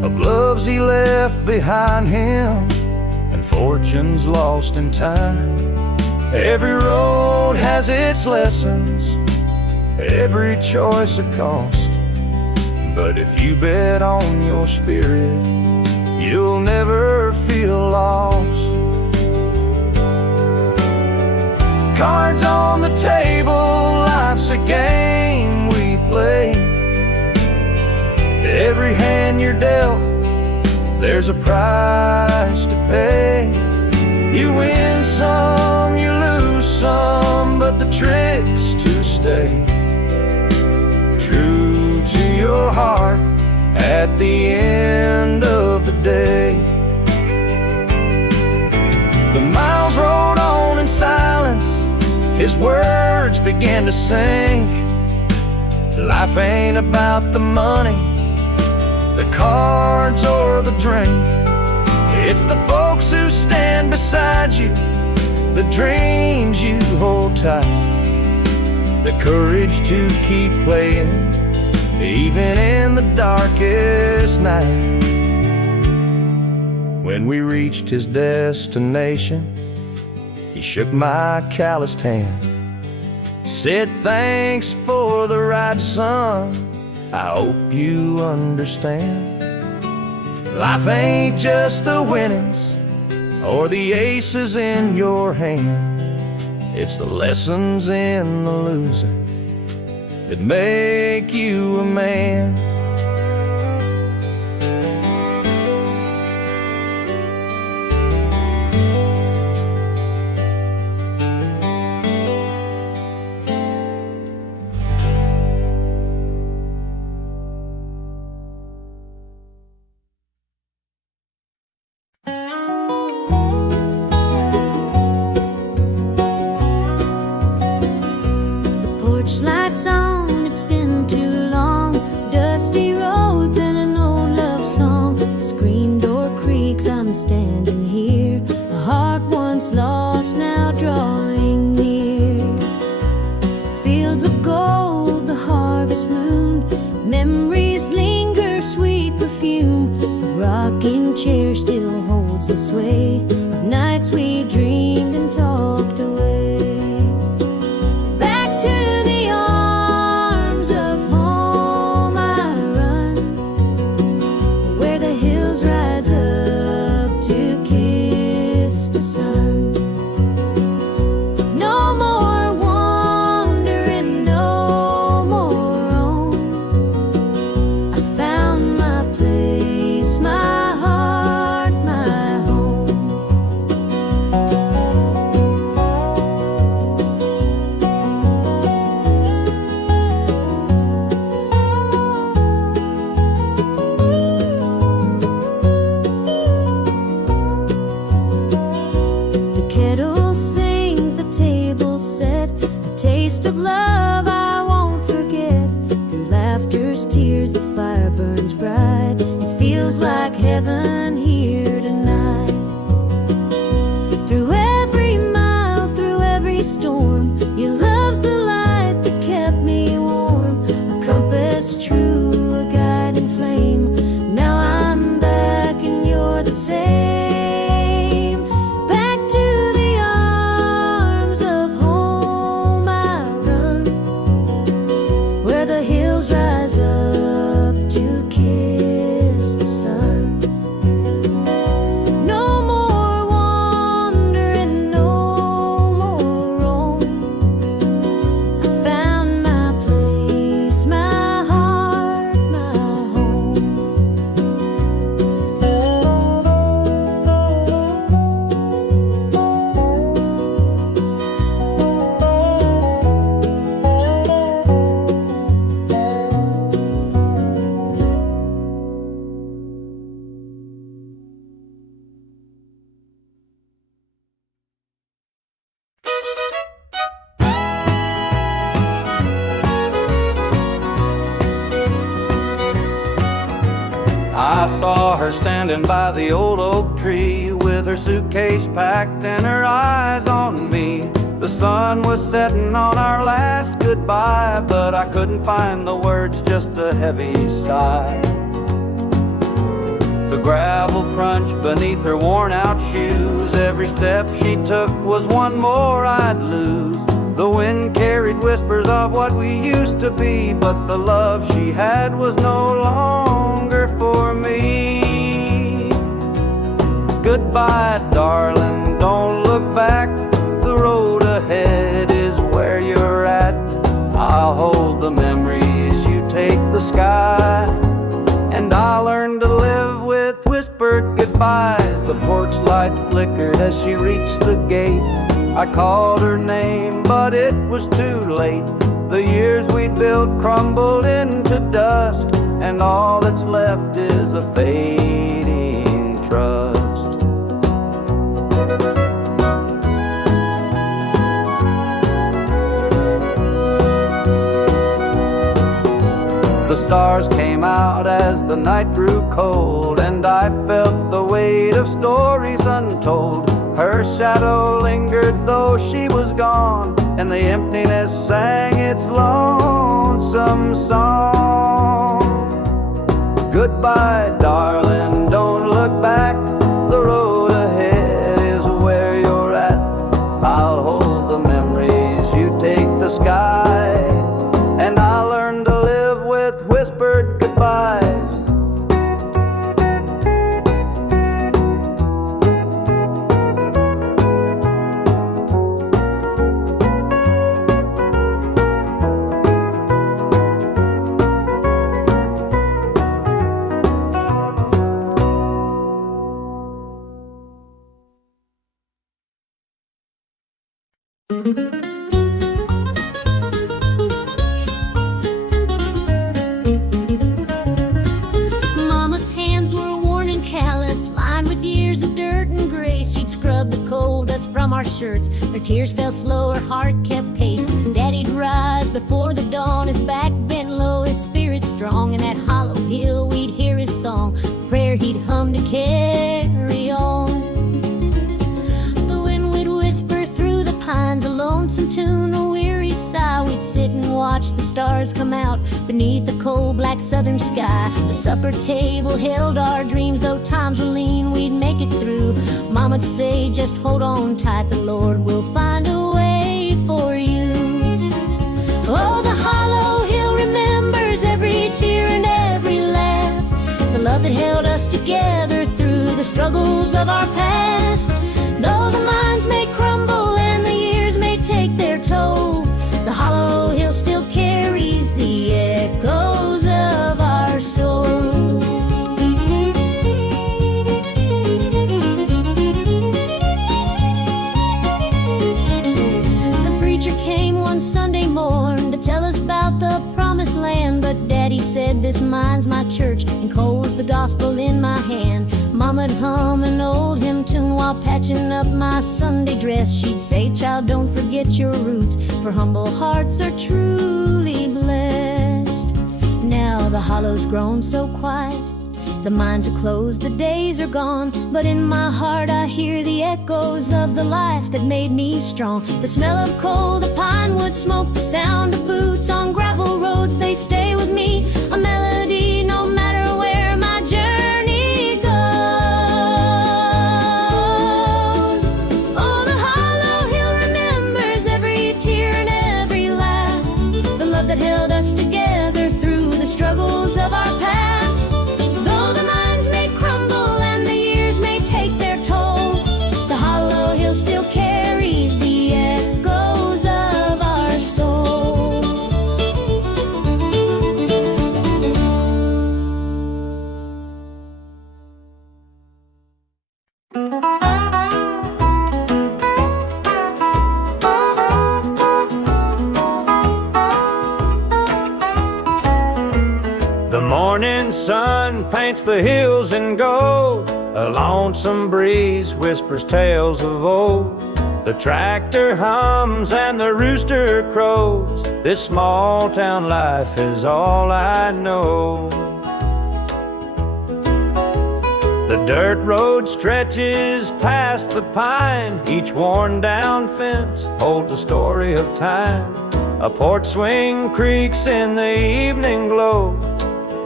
of loves he left behind him and fortunes lost in time. Every road has its lessons, every choice a cost, but if you bet on your spirit, you'll never feel lost. Cards on the table, life's a game we play. Every hand you're dealt, there's a price to pay. You win some, you lose some, but the trick's to stay true to your heart at the end of the day. The miles rolled on in silence, his words began to sink. Life ain't about the money, the cards or the drink. It's the folks who stand beside you, the dreams you hold tight, the courage to keep playing even in the darkest night. When we reached his destination, he shook my calloused hand, said thanks for the ride, son, I hope you understand. Life ain't just the winnings or the aces in your hand, it's the lessons in the losing that make you a man. Lights on, it's been too long. Dusty roads and an old love song. The screen door creaks, I'm standing here. A heart once lost, now drawing near. Fields of gold, the harvest moon. Memories linger, sweet perfume. The rocking chair still holds the sway of nights we dreamed and talked away. Sun. No more wandering, no more roam. I found my place, my heart, my home. Of love I won't forget. Through laughter's tears, the fire burns bright. It feels like heaven here tonight. Through every mile, through every storm, your love's the light that kept me warm. A compass true, a guiding flame. Now I'm back and you're the same. I saw her standing by the old oak tree with her suitcase packed and her eyes on me. The sun was setting on our last goodbye, but I couldn't find the words, just a heavy sigh. The gravel crunch beneath her worn-out shoes. Every step she took was one more I'd lose. The wind carried whispers of what we used to be, but the love she had was no longer for me. Goodbye, darling, don't look back. The road ahead is where you're at. I'll hold the memories, you take the sky. And I'll learn to live with whispered goodbyes. The porch light flickered as she reached the gate. I called her name, but it was too late. The years we'd built crumbled into dust, and all that's left is a fading trust. The stars came out as the night grew cold, and I felt the weight of stories untold. Her shadow lingered though she was gone, and the emptiness sang its lonesome song. Goodbye, darling, don't look back. The road ahead is where you're at. I'll hold the memories, you take the sky. And I'll learn to live with whispered goodbyes. Mama's hands were worn and calloused, lined with years of dirt and grace. She'd scrub the coal dust from our shirts. Her tears fell slow, her heart kept pace. Daddy'd rise before the dawn, his back bent low, his spirit strong. In that hollow hill we'd hear his song, a prayer he'd hum to carry on. The wind would whisper through the pines, a lonesome tune, a weary sigh. We'd sit and watch the stars come out beneath the cold black southern sky. The supper table held our dreams, though times were lean, we'd make it through. Mama'd say, just hold on tight, the Lord will find a way for you. Oh, the hollow hill remembers every tear and every laugh, the love that held us together through the struggles of our past. Though the minds may crumble and the years may take their toll, the hollow hill still carries the echoes of our soul. The preacher came one Sunday morn to tell us about the promised land, but Daddy said, this mine's my church, and coal's the gospel in my hand. Mama'd hum an old hymn tune while patching up my Sunday dress. She'd say, child, don't forget your roots, for humble hearts are truly blessed. Now the hollow's grown so quiet, the mines are closed, the days are gone, but in my heart I hear the echoes of the life that made me strong. The smell of coal, the pine wood smoke, the sound of boots on gravel roads, they stay with me, a melody no matter where my journey goes. Oh, the hollow hill remembers every tear and every laugh, the love that held us together through the struggles of our past. Though the minds may crumble and the years may take their toll, the hollow hill still carries the echoes of our soul. The morning sun paints the hills in gold, a lonesome breeze whispers tales of old. The tractor hums and the rooster crows, this small town life is all I know. The dirt road stretches past the pine, each worn down fence holds a story of time. A porch swing creaks in the evening glow,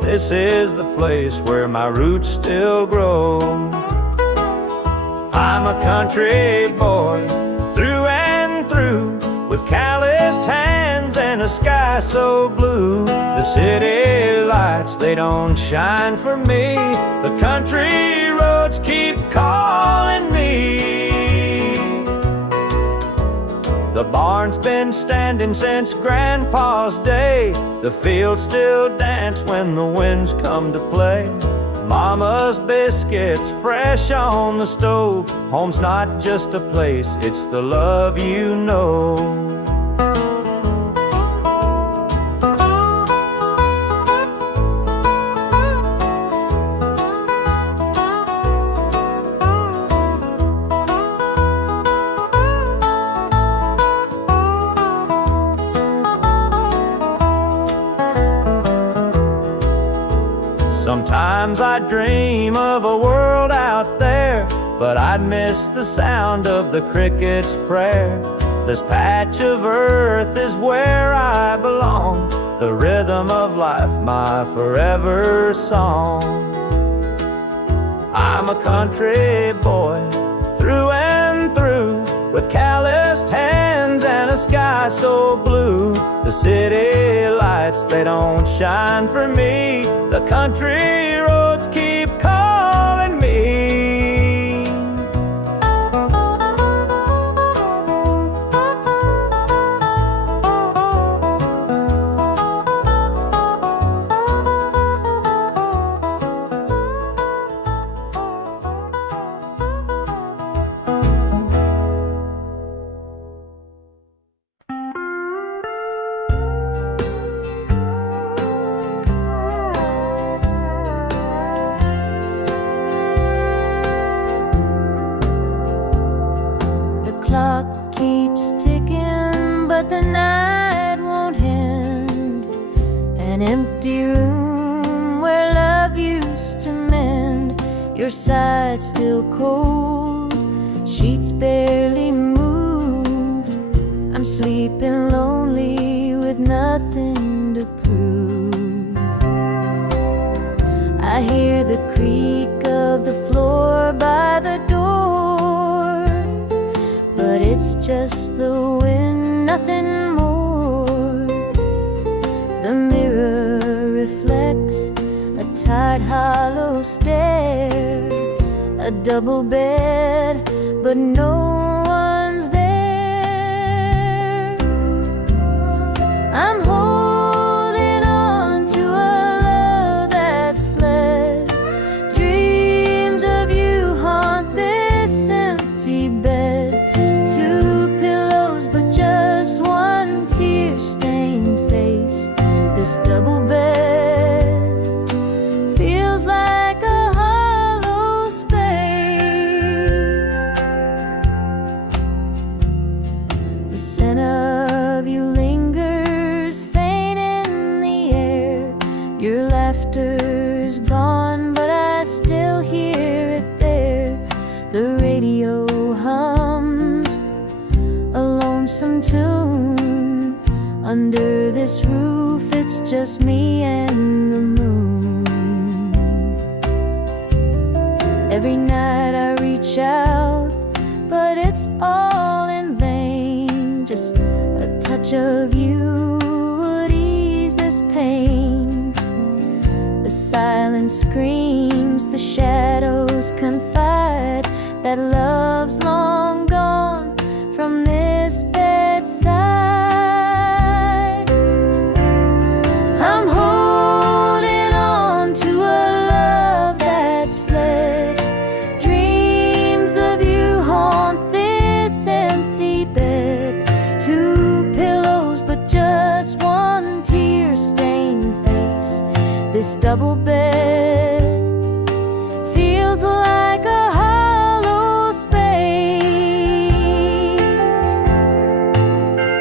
this is the place where my roots still grow. I'm a country boy through and through, with calloused hands and a sky so blue. The city lights, they don't shine for me. The country roads keep calling me. The barn's been standing since Grandpa's day. The fields still dance when the winds come to play. Mama's biscuits fresh on the stove. Home's not just a place, it's the love you know. Sometimes I dream of a world out there, but I'd miss the sound of the cricket's prayer. This patch of earth is where I belong, the rhythm of life, my forever song. I'm a country boy through and through, with calloused hands and a sky so blue. The city lights, they don't shine for me. The country roads keep calling me. But the night won't end. An empty room where love used to mend. Your side still cold, sheets barely moved. I'm sleeping lonely with nothing to prove. I hear the creak of the floor by the door, but it's just the wind, nothing more. The mirror reflects a tired, hollow stare. A double bed, but no one's there. I'm holding on to a love that's fled. Dreams of you haunt this empty bed. Two pillows, but just one tear-stained face. This double bed feels like a hollow space. The scent of you lingers faint in the air. Your laughter's gone, but I still hear it there. The radio hums a lonesome tune. Under this roof, it's just me and the moon. Every night I reach out, but it's all in vain. Just a touch of you would ease this pain. The silence screams, the shadows confide that love's long gone from this bedside. I'm holding on to a love that's fled. Dreams of you haunt this empty bed. Two pillows, but just one tear-stained face. This double bed feels like a hollow space.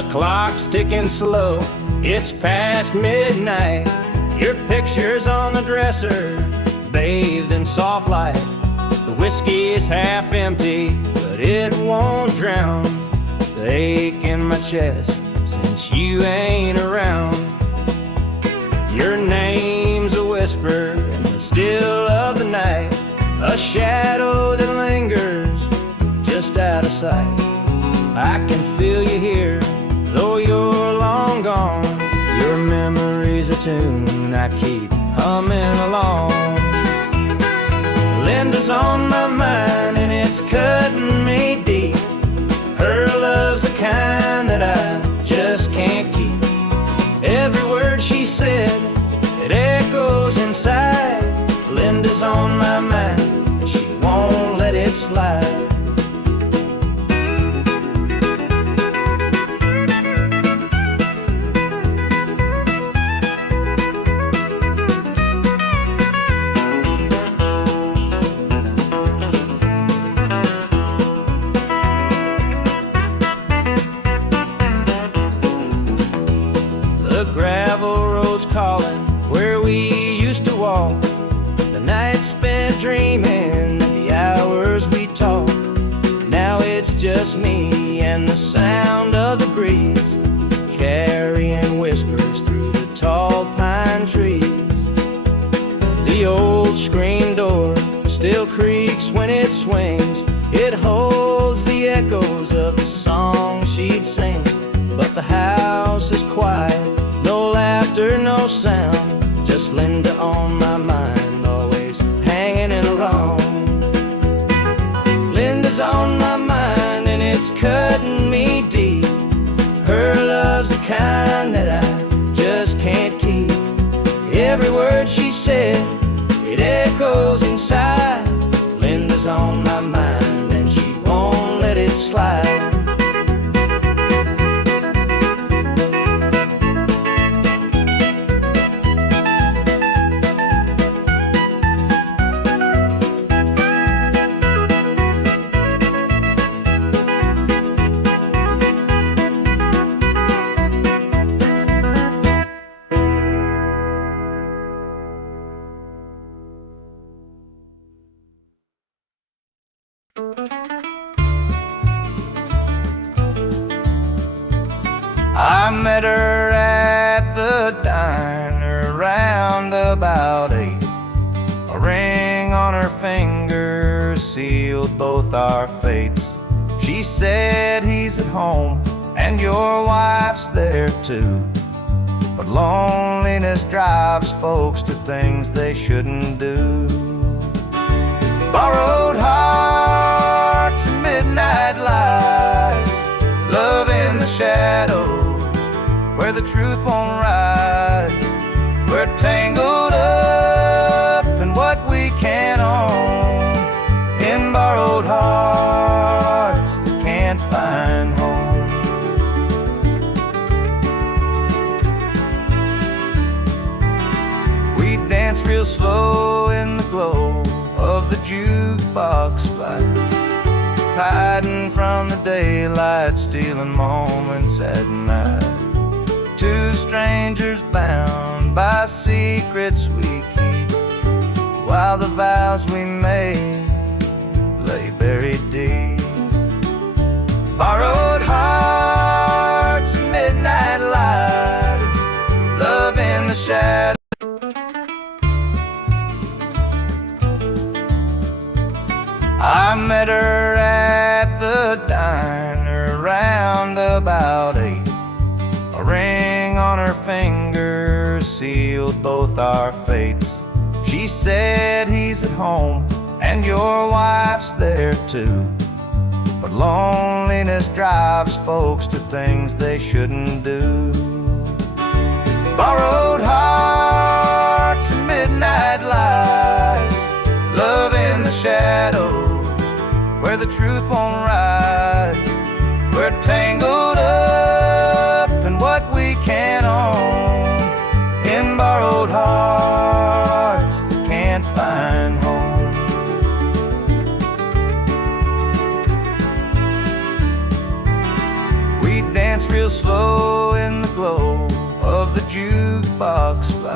The clock's ticking slow, it's past midnight. Your picture's on the dresser, bathed in soft light. The whiskey is half empty, but it won't drown the ache in my chest since you ain't around. Your name's a whisper in the still of the night, a shadow that lingers just out of sight. I can feel you here, though you're long gone. Your memory's a tune I keep humming along. Linda's on my mind and it's cutting me deep. Her love's the kind that I just can't keep. Every word she said, it echoes inside. Linda's on my mind and she won't let it slide. Dreaming the hours we talk. Now it's just me and the sound of the breeze carrying whispers through the tall pine trees. The old screen door still creaks when it swings. It holds the echoes of the song she'd sing. But the house is quiet, no laughter, no sound, just Linda on my mind, hanging in a wrong. Linda's on my mind and it's cutting me deep. Her love's the kind that I just can't keep. Every word she said, it echoes inside. Linda's on my mind and she won't let it slide. I met her at the diner round about 8. A ring on her finger sealed both our fates. She said he's at home and your wife's there too, but loneliness drives folks to things they shouldn't do. Borrowed hearts and midnight lies, love in the shadows where the truth won't rise. We're tangled up in what we can't own, in borrowed hearts that can't find home. We dance real slow in the glow of the jukebox light, hiding from the daylight, stealing moments at night. Two strangers bound by secrets we keep, while the vows we made lay buried deep. Borrowed hearts and midnight lights, love in the shadows. I met her at the diner round about 8. A ring on her finger sealed both our fates. She said he's at home and your wife's there too, but loneliness drives folks to things they shouldn't do. Borrowed hearts and midnight lies, love in the shadows where the truth won't rise. We're tangled up in what we can't own, in borrowed hearts that can't find home. We dance real slow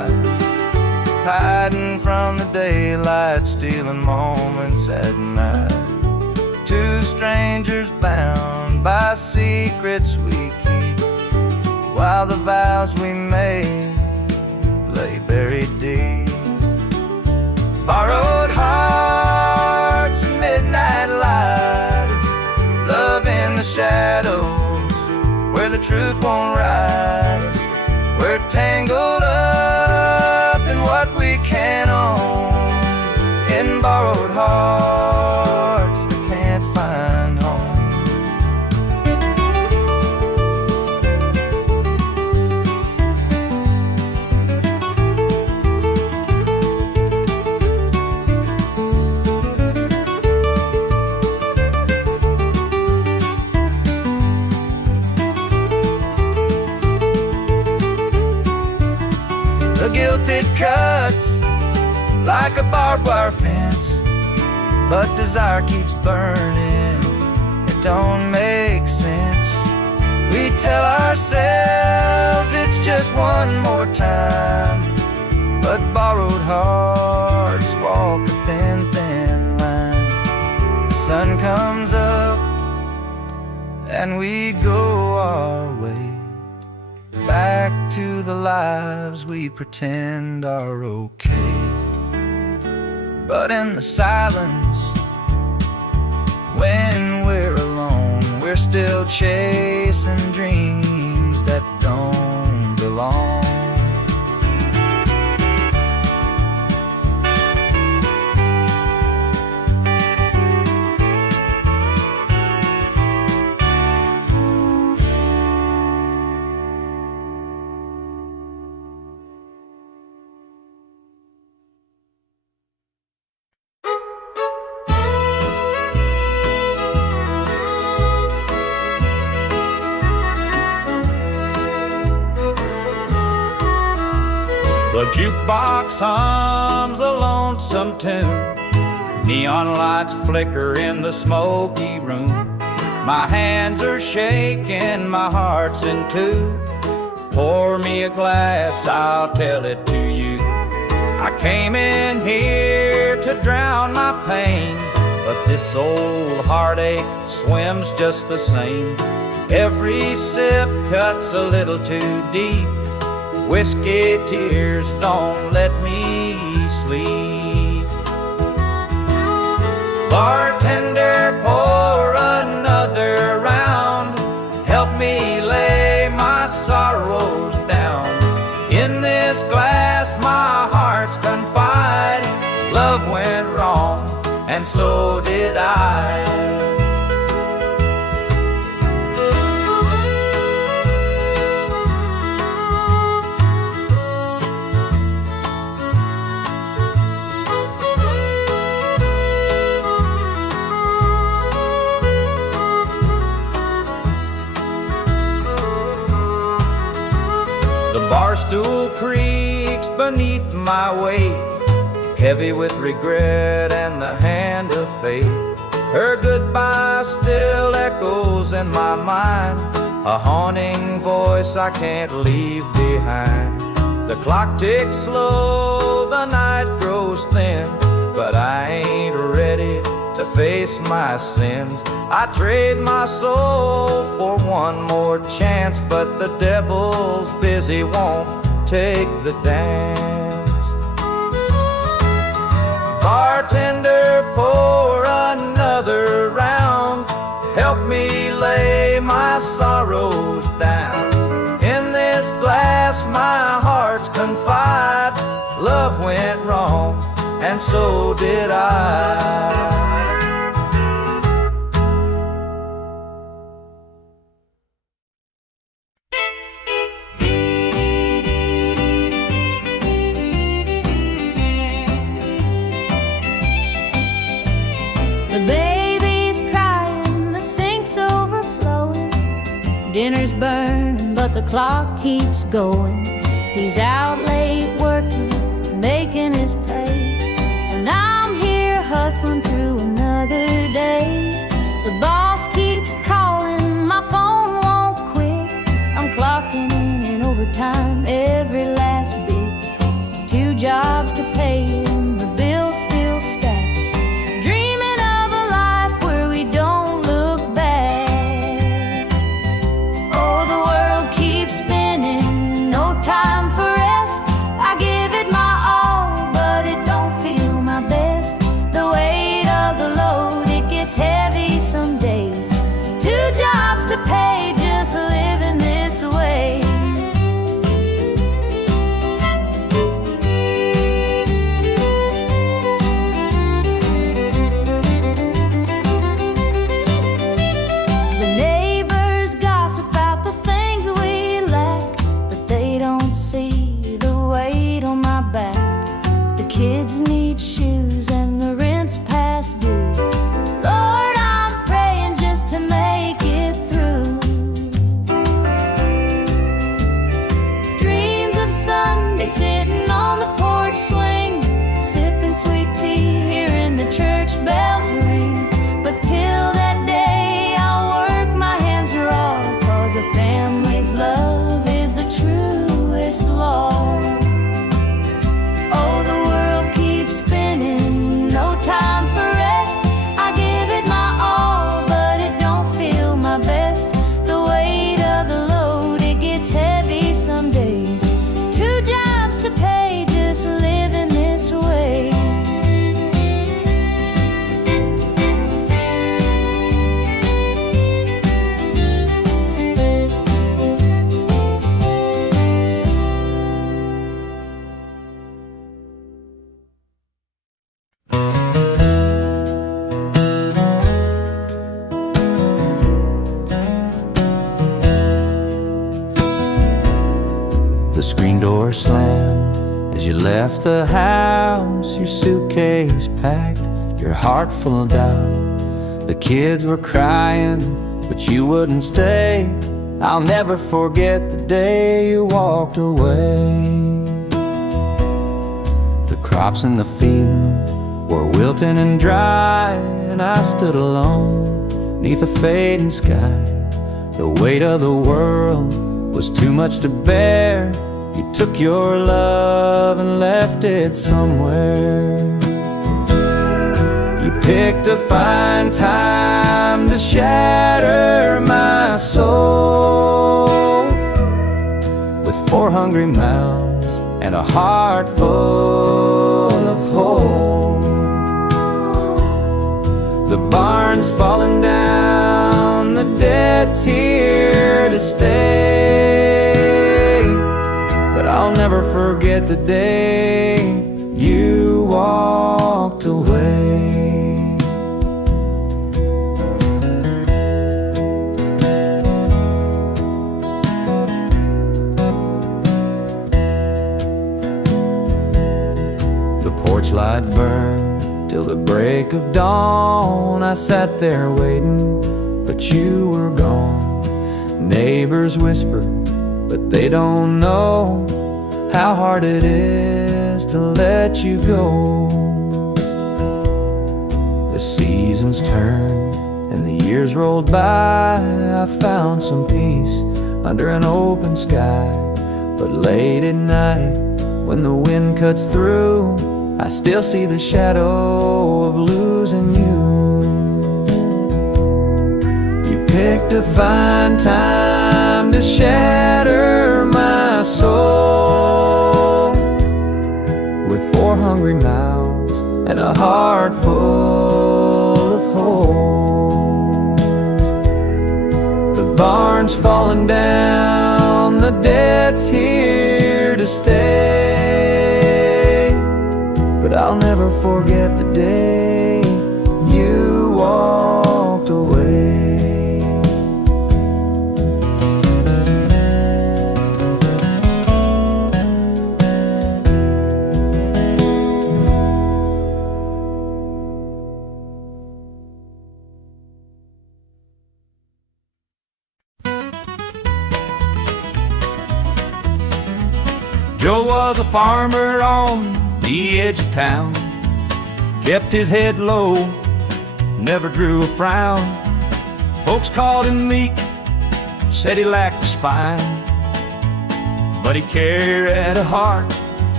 life, hiding from the daylight, stealing moments at night. Two strangers bound by secrets we keep, while the vows we made lay buried deep. Borrowed hearts and midnight lights, love in the shadows where the truth won't rise. We're tangled up in what we can't own, in borrowed hearts that can't find home. The guilt it cuts like a barbed wire fence, but desire keeps burning, it don't make sense. We tell ourselves it's just one more time, but borrowed hearts walk a thin, thin line. The sun comes up and we go our way, back to the lives we pretend are okay. But in the silence, when we're alone, we're still chasing dreams that don't belong. The jukebox hums a lonesome tune, neon lights flicker in the smoky room. My hands are shaking, my heart's in two. Pour me a glass, I'll tell it to you. I came in here to drown my pain, but this old heartache swims just the same. Every sip cuts a little too deep. Whiskey tears don't let me sleep. Bartender, pour another round. Help me lay my sorrows down. In this glass my heart's confide. Love went wrong, and so did I. Barstool creaks beneath my weight, heavy with regret and the hand of fate. Her goodbye still echoes in my mind, a haunting voice I can't leave behind. The clock ticks slow, the night grows thin, but I ain't ready to face my sins. I trade my soul for one more chance, but the devil's busy, won't take the dance. Bartender, pour another round. Help me lay my sorrows down. In this glass my heart's confide. Love went wrong, and so did I. Dinner's burning, but the clock keeps going. He's out late working, making his pay, and I'm here hustling through another day. The boss keeps calling, my phone won't quit. I'm clocking in overtime every last bit. 2 jobs to pay and the bills still stack. Dreaming of a life where we don't look back. Oh, the world keeps spinning, no time for rest. I give it my all, but it don't feel my best. The weight of the load, it gets heavy some days. 2 jobs to pay, just living this way. The neighbors gossip about the things we lack, but they don't see the weight on my back. The kids need shoes and the rent's past due. Lord, I'm praying just to make it through. Dreams of Sunday sitting on the porch swing, sipping sweet tea, hearing the church bells ring. But till that day I'll work my hands raw, 'cause a family's love is the truest law. Oh, the world keeps spinning, no time for rest. I give it my all, but it don't feel my best. The weight of the load, it gets heavy some days. 2 jobs to pay, just living this way. The screen door slammed as you left the house, your suitcase packed, your heart full of doubt. The kids were crying, but you wouldn't stay. I'll never forget the day you walked away. The crops in the field were wilting and dry, and I stood alone neath a fading sky. The weight of the world was too much to bear. You took your love and left it somewhere. You picked a fine time to shatter my soul with 4 hungry mouths and a heart full of holes. The barn's falling down, the debt's here to stay, but I'll never forget the day you walked away. The porch light burned till the break of dawn. I sat there waiting, but you were gone. Neighbors whispered, but they don't know how hard it is to let you go. The seasons turned and the years rolled by. I found some peace under an open sky, but late at night when the wind cuts through, I still see the shadow of losing you. You picked a fine time to shatter my soul with 4 hungry mouths and a heart full of holes. The barn's falling down, the debt's here to stay, but I'll never forget the day you walked away. Joe was a farmer on the edge of town, kept his head low, never drew a frown. Folks called him meek, said he lacked a spine, but he carried a heart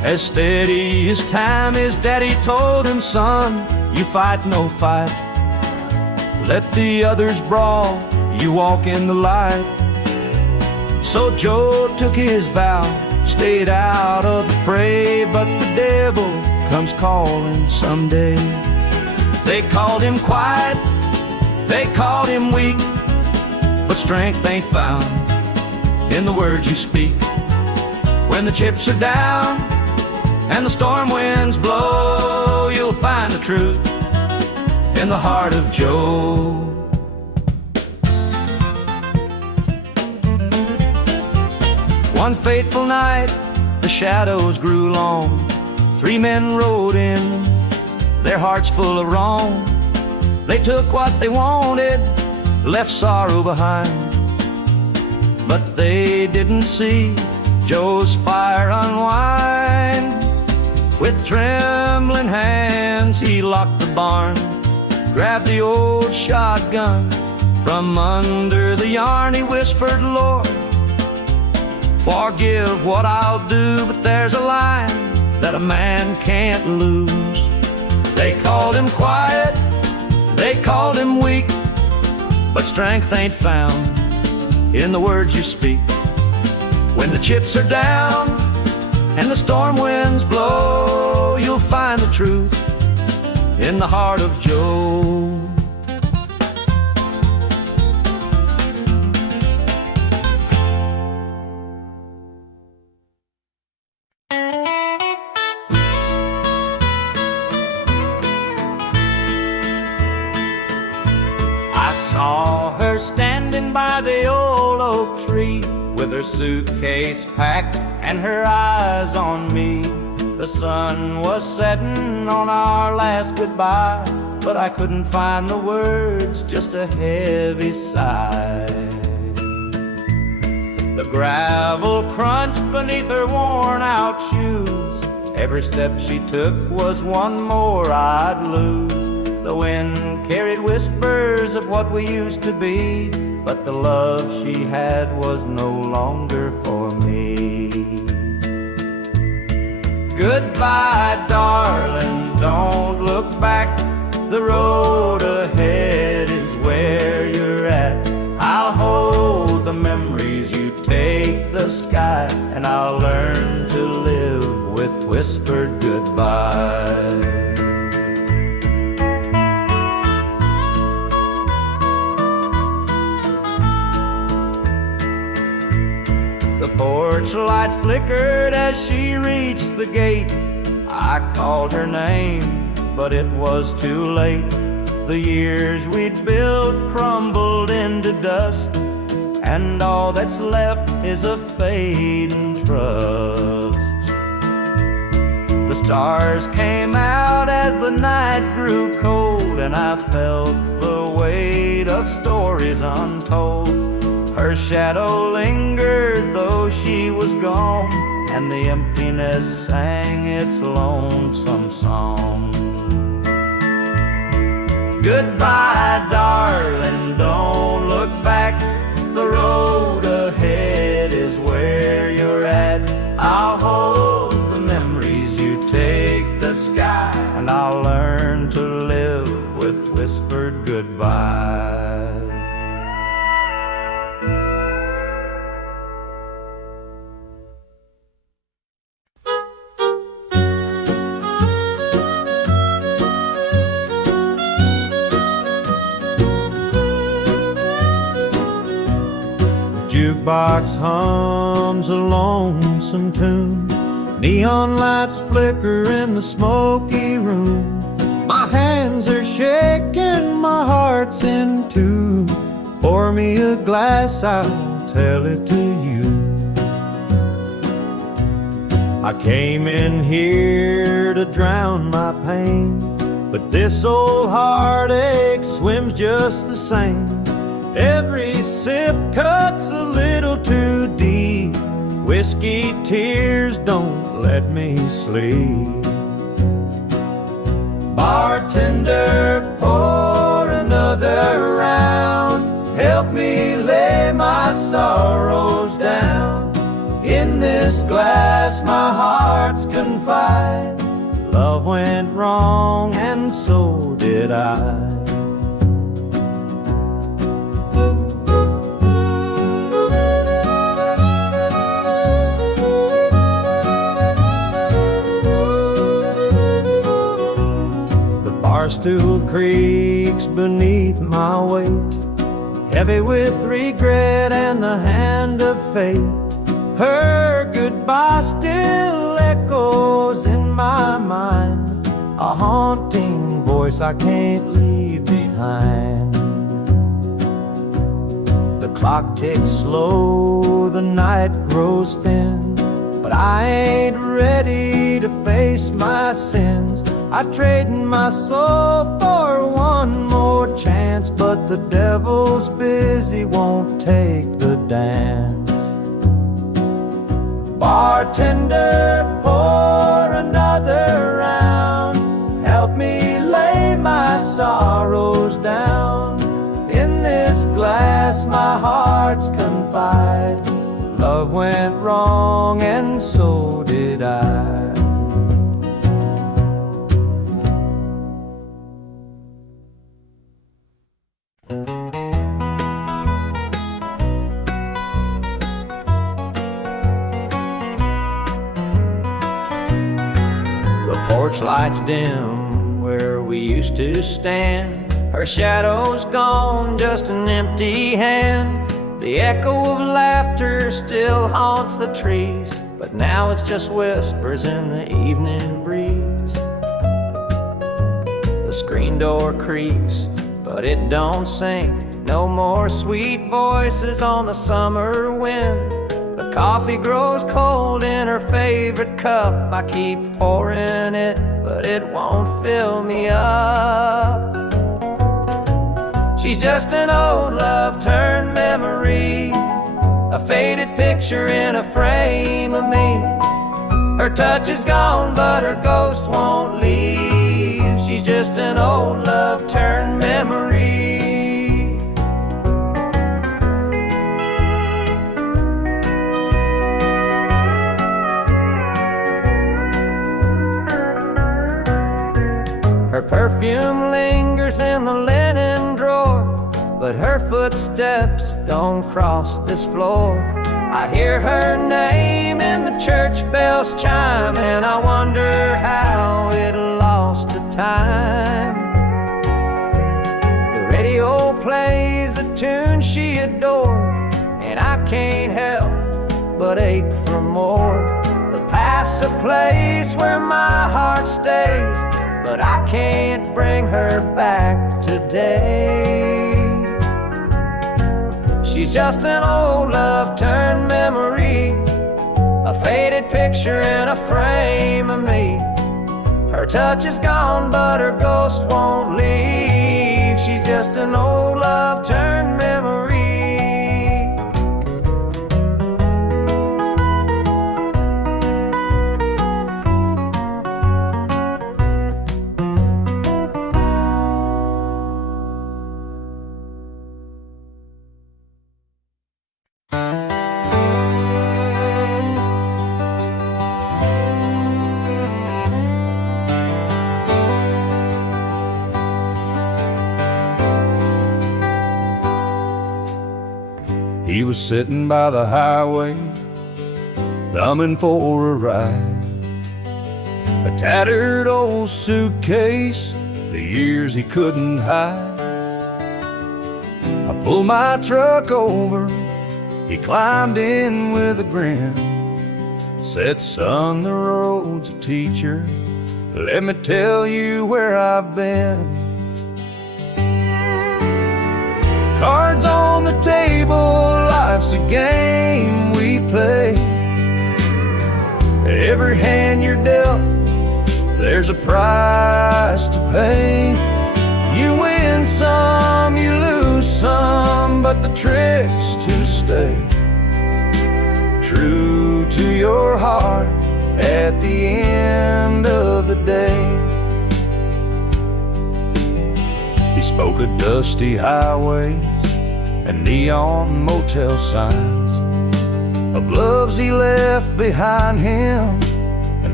As steady as time, his daddy told him, son, you fight no fight. Let the others brawl, you walk in the light. So Joe took his vow, stayed out of the fray, but the devil comes calling someday. They called him quiet, they called him weak, but strength ain't found in the words you speak. When the chips are down and the storm winds blow, you'll find the truth in the heart of Joe. One fateful night, the shadows grew long. 3 men rode in, their hearts full of wrong. They took what they wanted, left sorrow behind. But they didn't see Joe's fire unwind. With trembling hands, he locked the barn, grabbed the old shotgun from under the yarn. He whispered, Lord, forgive what I'll do, but there's a line that a man can't lose. They called him quiet, they called him weak, but strength ain't found in the words you speak. When the chips are down and the storm winds blow, you'll find the truth in the heart of Joe. I saw her standing by the old oak tree, with her suitcase packed and her eyes on me. The sun was setting on our last goodbye, but I couldn't find the words, just a heavy sigh. The gravel crunched beneath her worn out shoes. Every step she took was one more I'd lose. The wind carried whispers of what we used to be, but the love she had was no longer for me. Goodbye, darling, don't look back. The road ahead is where you're at. I'll hold the memories, you take the sky, and I'll learn to live with whispered goodbye. The porch light flickered as she reached the gate. I called her name, but it was too late. The years we'd built crumbled into dust, and all that's left is a fading trust. The stars came out as the night grew cold, and I felt the weight of stories untold. Her shadow lingered though she was gone, and the emptiness sang its lonesome song. Goodbye, darling, don't look back. The road ahead is where you're at. I'll hold the memories, you take the sky, and I'll learn to live with whispered goodbye. Jukebox hums a lonesome tune. Neon lights flicker in the smoky room. My hands are shaking, my heart's in two. Pour me a glass, I'll tell it to you. I came in here to drown my pain, but this old heartache swims just the same. Every sip cuts a little too deep. Whiskey tears don't let me sleep. Bartender, pour another round. Help me lay my sorrows down. In this glass my heart's confined. confide. Love went wrong and so did I. Barstool creaks beneath my weight, heavy with regret and the hand of fate. Her goodbye still echoes in my mind, a haunting voice I can't leave behind. The clock ticks slow, the night grows thin, but I ain't ready to face my sins. I trade my soul for one more chance, but the devil's busy, won't take the dance. Bartender, pour another round. Help me lay my sorrows down. In this glass my heart's confide. Love went wrong and so did I. Porch lights dim where we used to stand. Her shadow's gone, just an empty hand. The echo of laughter still haunts the trees, but now it's just whispers in the evening breeze. The screen door creaks, but it don't sing. No more sweet voices on the summer wind. The coffee grows cold in her favorite cup. I keep pouring it, but it won't fill me up. She's just an old love turned memory, a faded picture in a frame of me. Her touch is gone, but her ghost won't leave. She's just an old love turned memory. Her perfume lingers in the linen drawer, but her footsteps don't cross this floor. I hear her name in the church bells chime, and I wonder how it lost to time. The radio plays a tune she adored, and I can't help but ache for more. The past's a place where my heart stays, but I can't bring her back today. She's just an old love turned memory, a faded picture in a frame of me. Her touch is gone, but her ghost won't leave. She's just an old love turned memory. He was sitting by the highway, thumbing for a ride. A tattered old suitcase, the years he couldn't hide. I pulled my truck over, he climbed in with a grin. Said, son, the road's a teacher, let me tell you where I've been. Cards on the table, life's a game we play. Every hand you're dealt, there's a price to pay. You win some, you lose some, but the trick's to stay true to your heart at the end of the day. He spoke of dusty highways and neon motel signs, of loves he left behind him and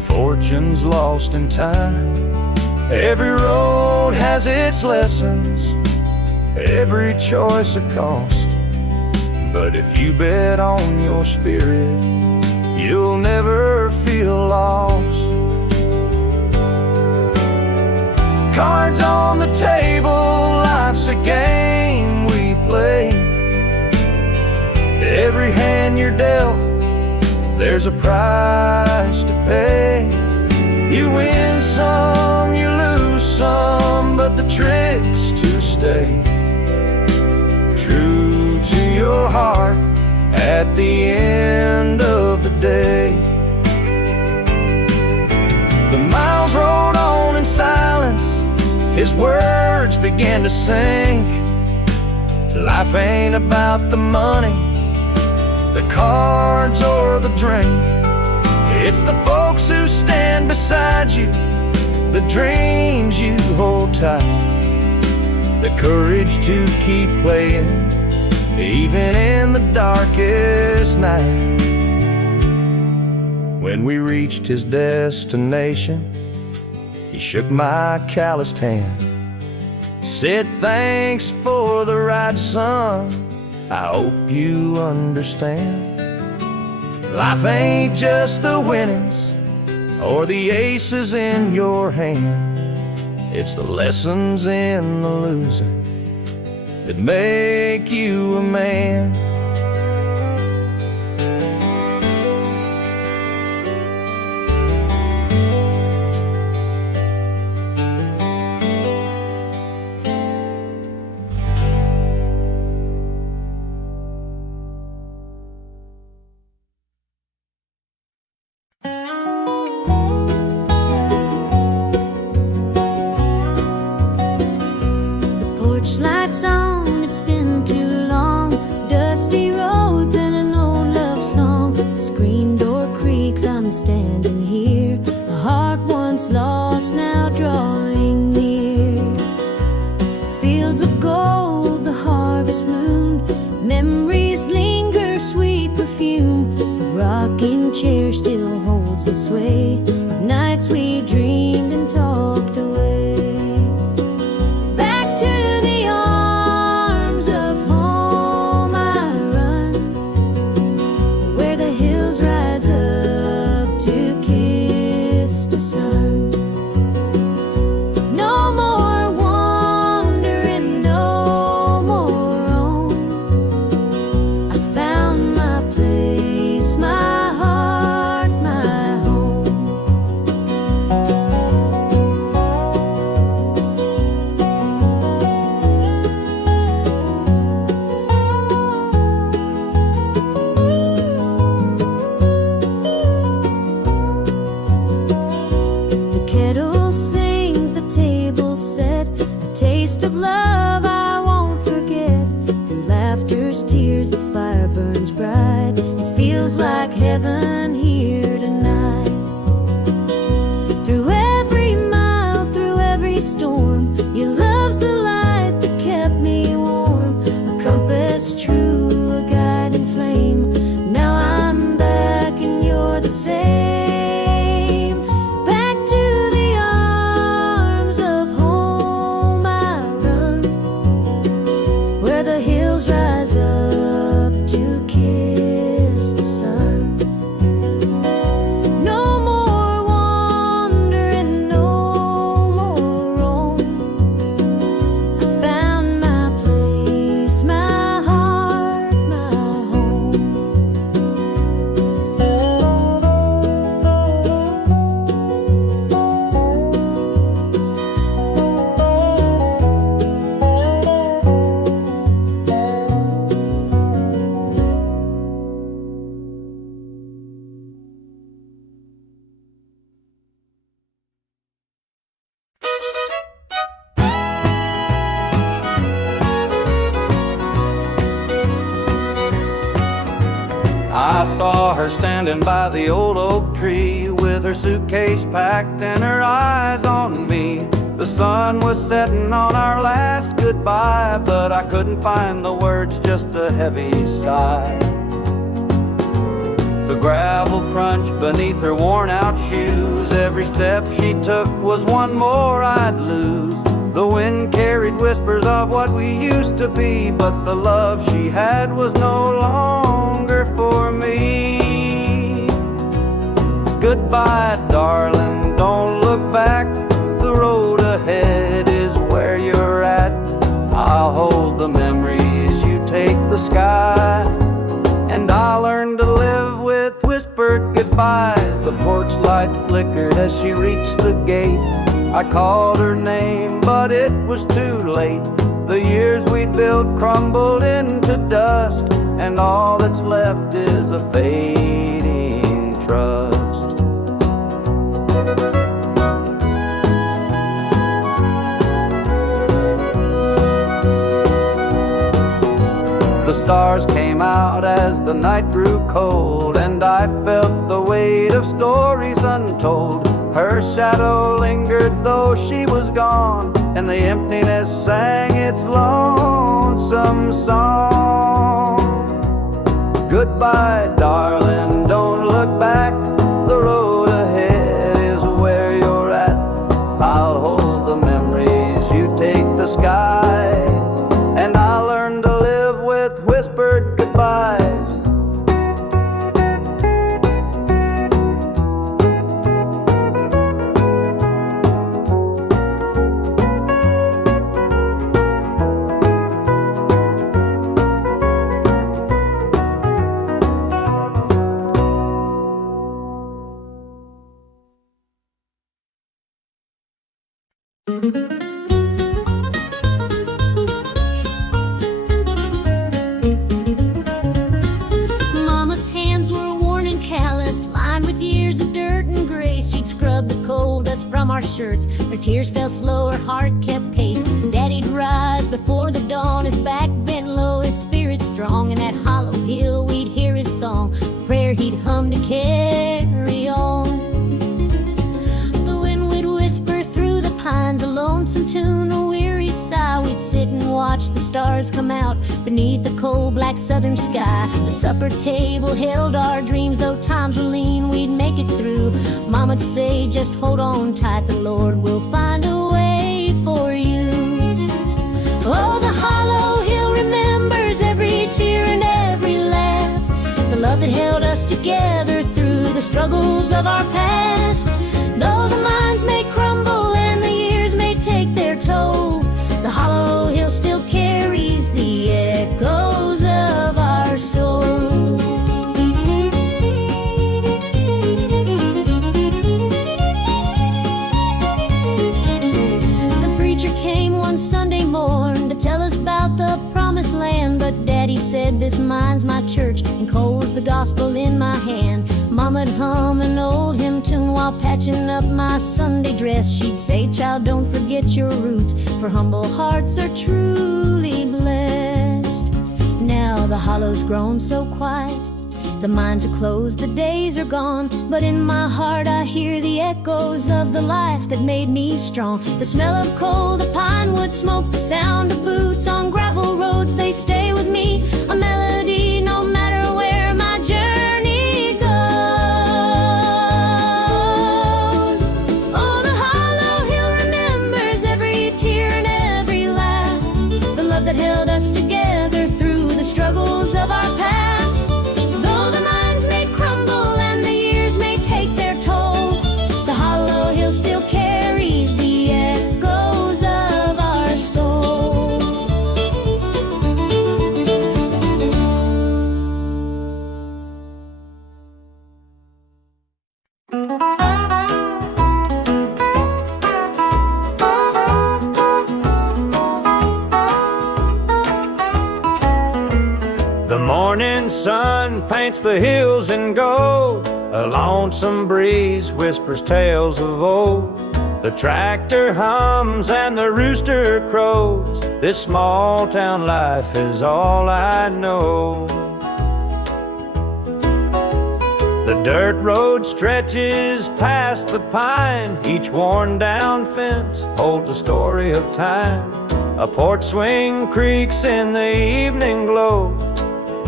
and fortunes lost in time. Every road has its lessons, every choice a cost. But if you bet on your spirit, you'll never feel lost. Cards on the table, life's a game we play. Every hand you're dealt, there's a price to pay. You win some, you lose some, but the trick's to stay true to your heart at the end of the day. The miles rolled on in silence, his words began to sink. Life ain't about the money, the cards or the drink. It's the folks who stand beside you, the dreams you hold tight, the courage to keep playing even in the darkest night. When we reached his destination, he shook my calloused hand, said thanks for the ride, son, I hope you understand. Life ain't just the winnings or the aces in your hand. It's the lessons in the losing that make you a man. Lights on, it's been too long. Dusty roads and an old love song. The screen door creaks, I'm standing here. A heart once lost, now drawing near. Fields of gold, the harvest moon. Memories linger, sweet perfume. The rocking chair still holds the sway of nights we dreamed and talked away. Sun. No more wandering, no more roam. I found my place, my heart, my home. Taste of love I won't forget. Through laughter's tears the fire burns bright. It feels like heaven here tonight. Through every mile, through every storm, your love's the light that kept me warm. A compass true, a guiding flame. Now I'm back and you're the same. I saw her standing by the old oak tree with her suitcase packed and her eyes on me. The sun was setting on our last goodbye, but I couldn't find the words, just a heavy sigh. The gravel crunched beneath her worn-out shoes. Every step she took was one more I'd lose. The wind carried whispers of what we used to be, but the love she had was no longer for me. Goodbye, darling, don't look back. The road ahead is where you're at. I'll hold the memories, you take the sky. And I'll learn to live with whispered goodbyes. The porch light flickered as she reached the gate. I called her name, but it was too late. The years we'd built crumbled into dust, and all that's left is a fading trust. The stars came out as the night grew cold, and I felt the weight of stories untold. Her shadow lingered though she was gone, and the emptiness sang its lonesome song. Goodbye, darling, don't look back. The road ahead is where you're at. I'll hold the memories, you take the sky. And I'll learn to live with whispered goodbyes. Mama's hands were worn and calloused, lined with years of dirt and grace. She'd scrub the coal dust from our shirts. Her tears fell slow, her heart kept pace. Daddy'd rise before the dawn, his back bent low, his spirit strong. In that hollow hill we'd hear his song, a prayer he'd hum to carry on. The wind would whisper through the pines, a lonesome tune, a weary sigh. We'd sit and watch the stars come out beneath the cold black southern sky. The supper table held our dreams, though times were lean, we'd make it through. Mama'd say, just hold on tight, the Lord will find a way for you. Oh, the hollow hill remembers every tear and every laugh, the love that held us together through the struggles of our past. Though the minds may crumble and the years may take their toll, the hollow hill still carries the echoes of our soul. The preacher came one Sunday morn to tell us about the promised land, but Daddy said, this mine's my church and coal's the gospel in my hand. Mama'd hum an old hymn tune while patching up my Sunday dress. She'd say, child, don't forget your roots, for humble hearts are truly blessed. Now the hollow's grown so quiet, the mines are closed, the days are gone, but in my heart I hear the echoes of the life that made me strong. The smell of coal, the pine wood smoke, the sound of boots on gravel roads, they stay with me, a melody no matter where my journey goes. Oh, the hollow hill remembers every tear and every laugh, the love that held us together through the struggles of our past. Though the minds may crumble and the years may take their toll, the hollow hill still carries the echoes of our soul. The morning sun paints the hills in gold, a lonesome breeze whispers tales of old. The tractor hums and the rooster crows, this small town life is all I know. The dirt road stretches past the pine, each worn down fence holds a story of time. A porch swing creaks in the evening glow,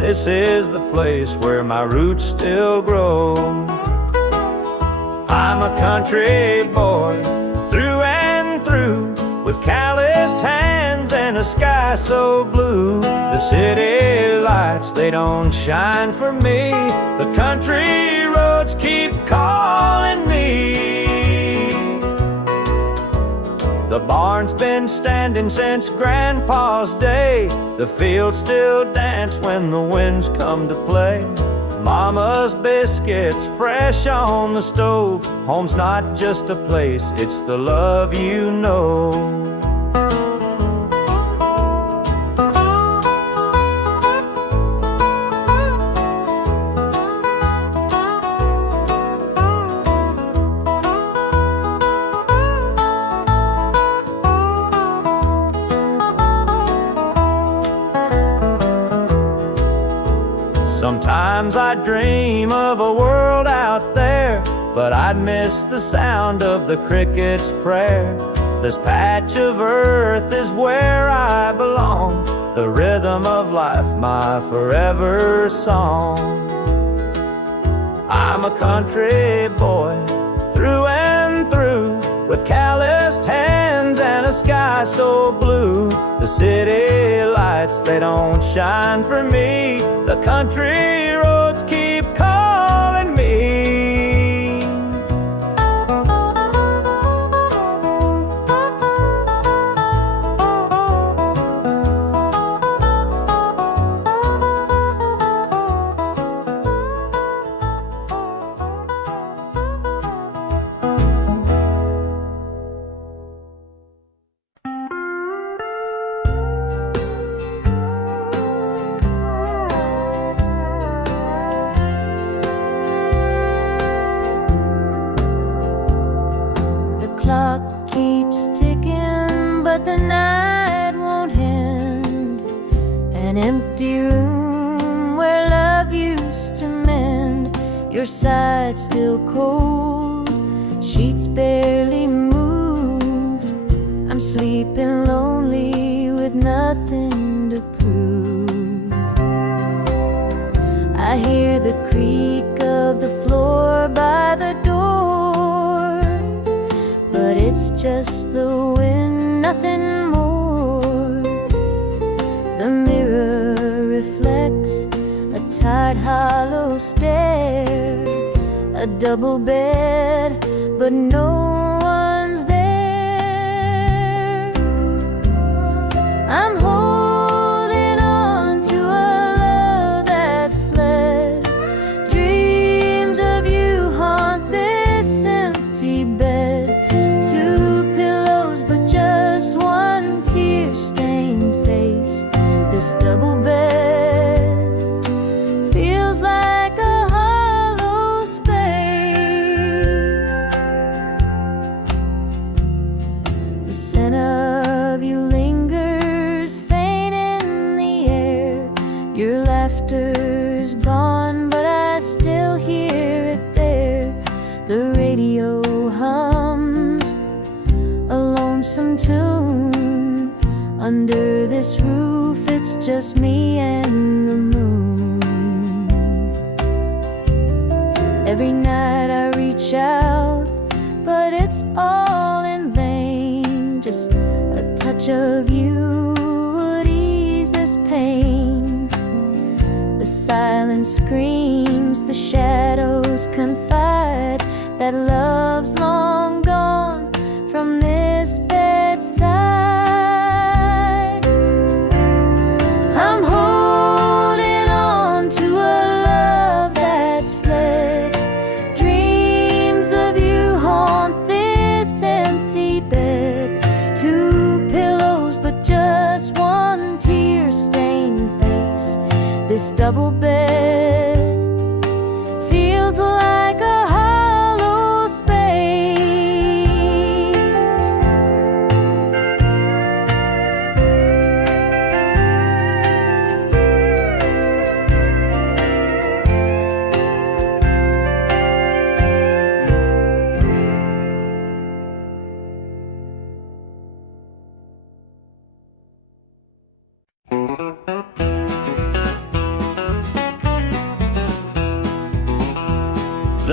this is the place where my roots still grow. I'm a country boy, through and through, with calloused hands and a sky so blue. The city lights, they don't shine for me. The country roads keep calling me. The barn's been standing since Grandpa's day. The fields still dance when the winds come to play. Mama's biscuits fresh on the stove. Home's not just a place, it's the love you know. Sometimes I dream of a world out there, but I'd miss the sound of the cricket's prayer. This patch of earth is where I belong, the rhythm of life, my forever song. I'm a country boy, through and through, with calloused hands and a sky so blue. The city lights, they don't shine for me. The country roads keep calling me. The night won't end. An empty room where love used to mend. Your side still cold, sheets barely moved. I'm sleeping lonely with nothing to prove. I hear the creak of the floor by the door, but it's just the wind, nothing more. The mirror reflects a tired, hollow stare. A double bed, but no one's there. I'm holding on to a love that's fled. Dreams of you haunt this empty bed. Two pillows, but just one tear-stained face. This double bed feels like a hollow space. The scent of you lingers faint in the air. Your laughter's gone, but I still hear it there. The radio hums a lonesome tune. Under this roof, it's just me and the moon. Every night I reach out, but it's all in vain. Just a touch of you would ease this pain. The silence screams, the shadows confide that love's long gone from this bedside. I'm holding on to a love that's fled. Dreams of you haunt this empty bed. Two pillows, but just one tear-stained face. This double bed feels like a hollow space.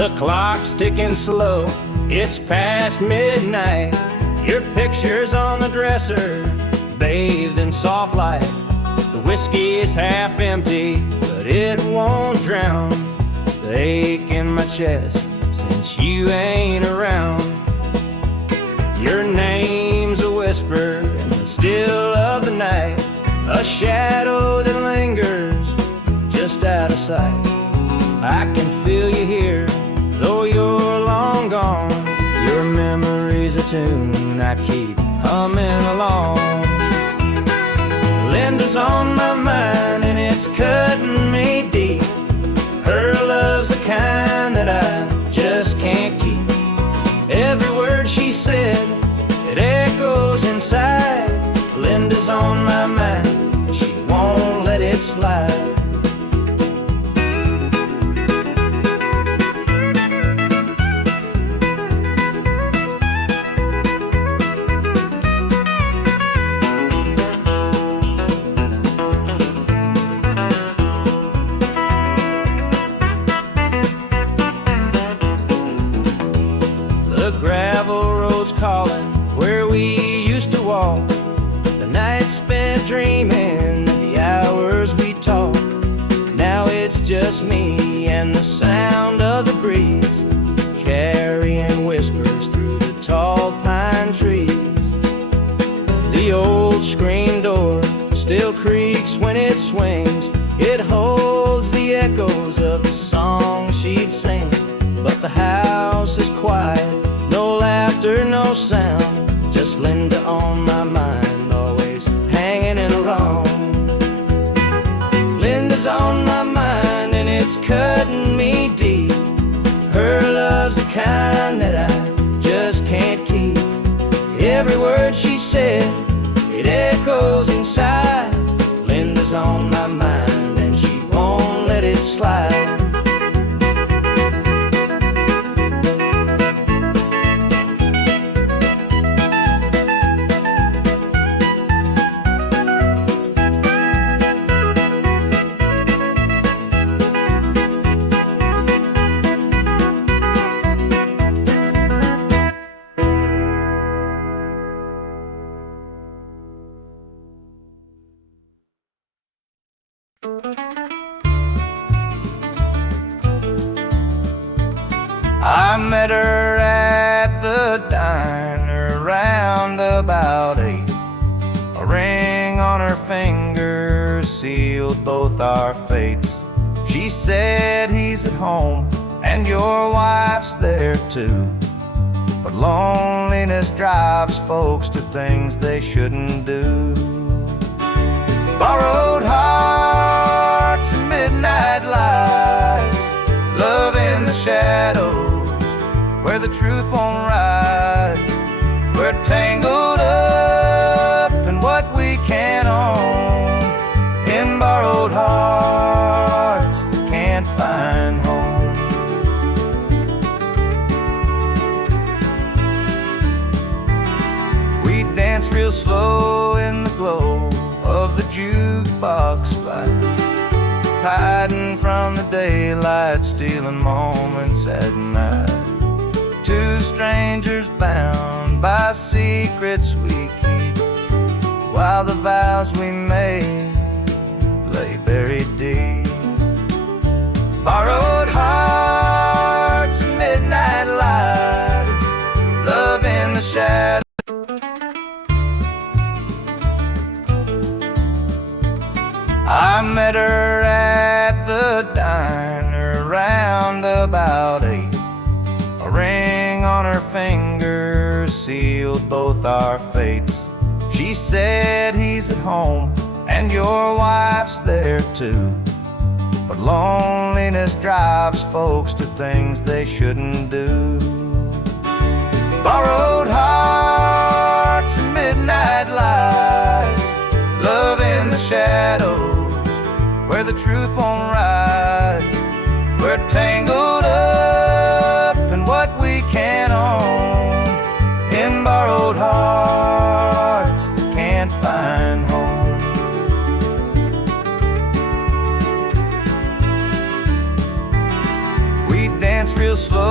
The clock's ticking slow, it's past midnight. Your picture's on the dresser, bathed in soft light. The whiskey is half empty, but it won't drown the ache in my chest since you ain't around. Your name's a whisper in the still of the night, a shadow that lingers just out of sight. I can feel you here, though you're long gone. Your memory's a tune I keep humming along. Linda's on my mind and it's cutting me deep. Her love's the kind that I just can't keep. Every word she said, it echoes inside. Linda's on my mind and she won't let it slide. Calling where we used to walk, the nights spent dreaming, the hours we talked. Now it's just me and the sound of the breeze, carrying whispers through the tall pine trees. The old screen door still creaks when it swings. It holds the echoes of the song she'd sing, but the house is quiet. No laughter, no sound, just Linda on my mind, always hanging around. Linda's on my mind and it's cutting me deep. Her love's the kind that I just can't keep. Every word she said, it echoes inside. Linda's on my mind and she won't let it slide. I met her at the diner around about 8. A ring on her finger sealed both our fates. She said he's at home and your wife's there too, but loneliness drives folks to things they shouldn't do. Borrowed hearts and midnight lies, love in the shadows where the truth won't rise. We're tangled up in what we can't own, in borrowed hearts that can't find home. We dance real slow in the glow of the jukebox light, hiding from the daylight, stealing moments at night. Two strangers bound by secrets we keep, while the vows we made lay buried deep. Borrowed hearts and midnight lights, love in the shadows. I met her at the diner around about 8. A ring on her finger sealed both our fates. She said he's at home and your wife's there too, but loneliness drives folks to things they shouldn't do. Borrowed hearts and midnight lies, love in the shadows where the truth won't rise. We're tangled up in what we can't own, in borrowed hearts that can't find home. We dance real slow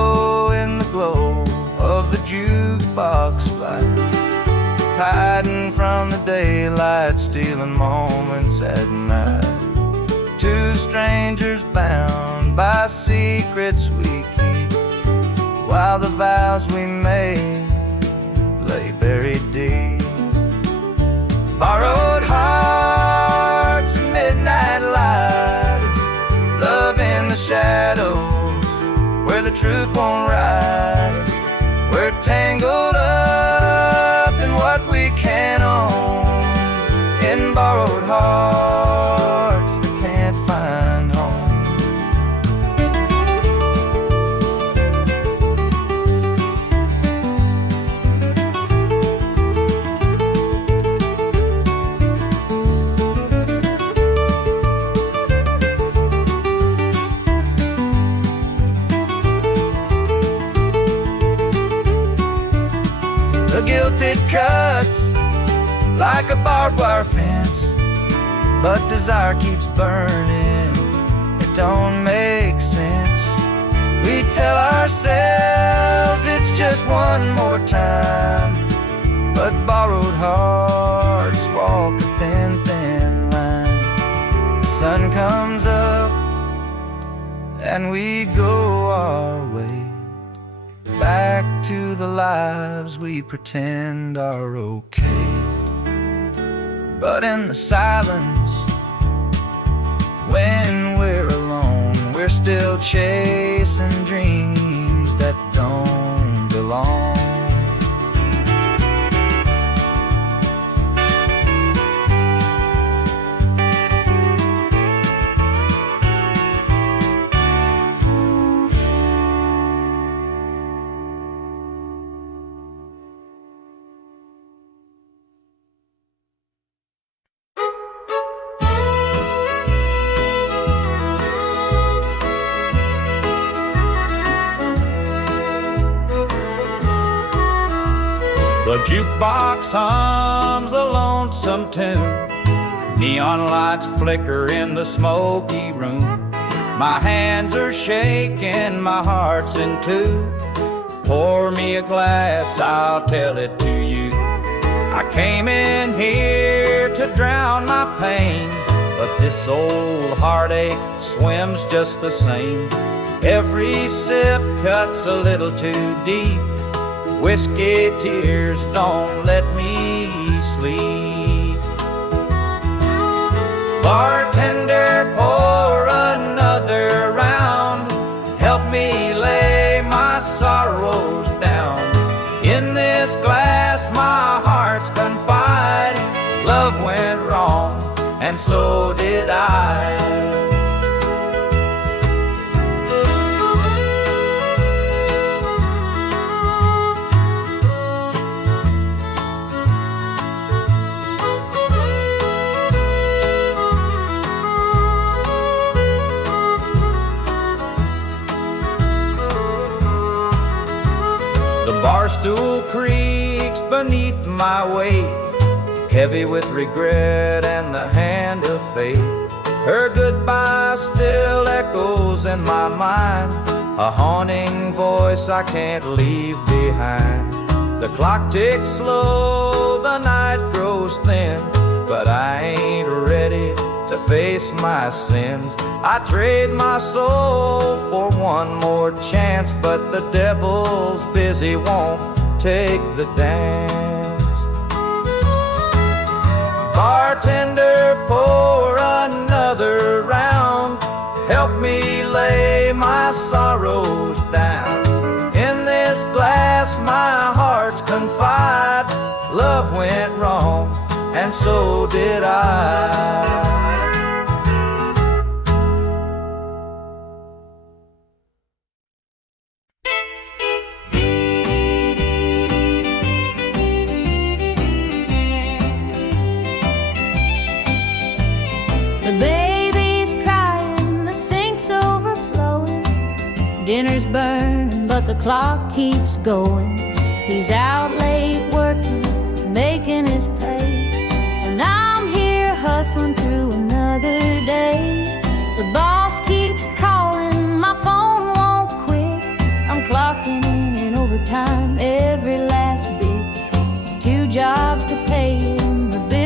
daylight, stealing moments at night. Two strangers bound by secrets we keep, while the vows we made lay buried deep. Borrowed hearts and midnight lights, love in the shadows where the truth won't rise. We're tangled up in what we can't own, in borrowed hearts that can't find home. The guilted cuts like a barbed wire fence, but desire keeps burning, it don't make sense. We tell ourselves it's just one more time, but borrowed hearts walk a thin, thin line. The sun comes up and we go our way, back to the lives we pretend are okay. But in the silence, when we're alone, we're still chasing dreams that don't belong. The jukebox hums a lonesome tune, neon lights flicker in the smoky room. My hands are shaking, my heart's in two. Pour me a glass, I'll tell it to you. I came in here to drown my pain, but this old heartache swims just the same. Every sip cuts a little too deep. Whiskey tears don't let me sleep. Bartender, pour another round. Help me lay my sorrows down. In this glass my heart's confiding. Love went wrong, and so did I. Barstool creaks beneath my weight, heavy with regret and the hand of fate. Her goodbye still echoes in my mind, a haunting voice I can't leave behind. The clock ticks slow, the night grows thin, but I ain't ready to face my sins. I trade my soul for one more chance, but the devil's busy, won't take the dance. Bartender, pour another round. Help me lay my sorrows down. In this glass my heart's confide. Love went wrong, and so did I. Dinner's burning, but the clock keeps going. He's out late working, making his pay, and I'm here hustling through another day. The boss keeps calling, my phone won't quit. I'm clocking in overtime every last bit. 2 jobs to pay him the bill.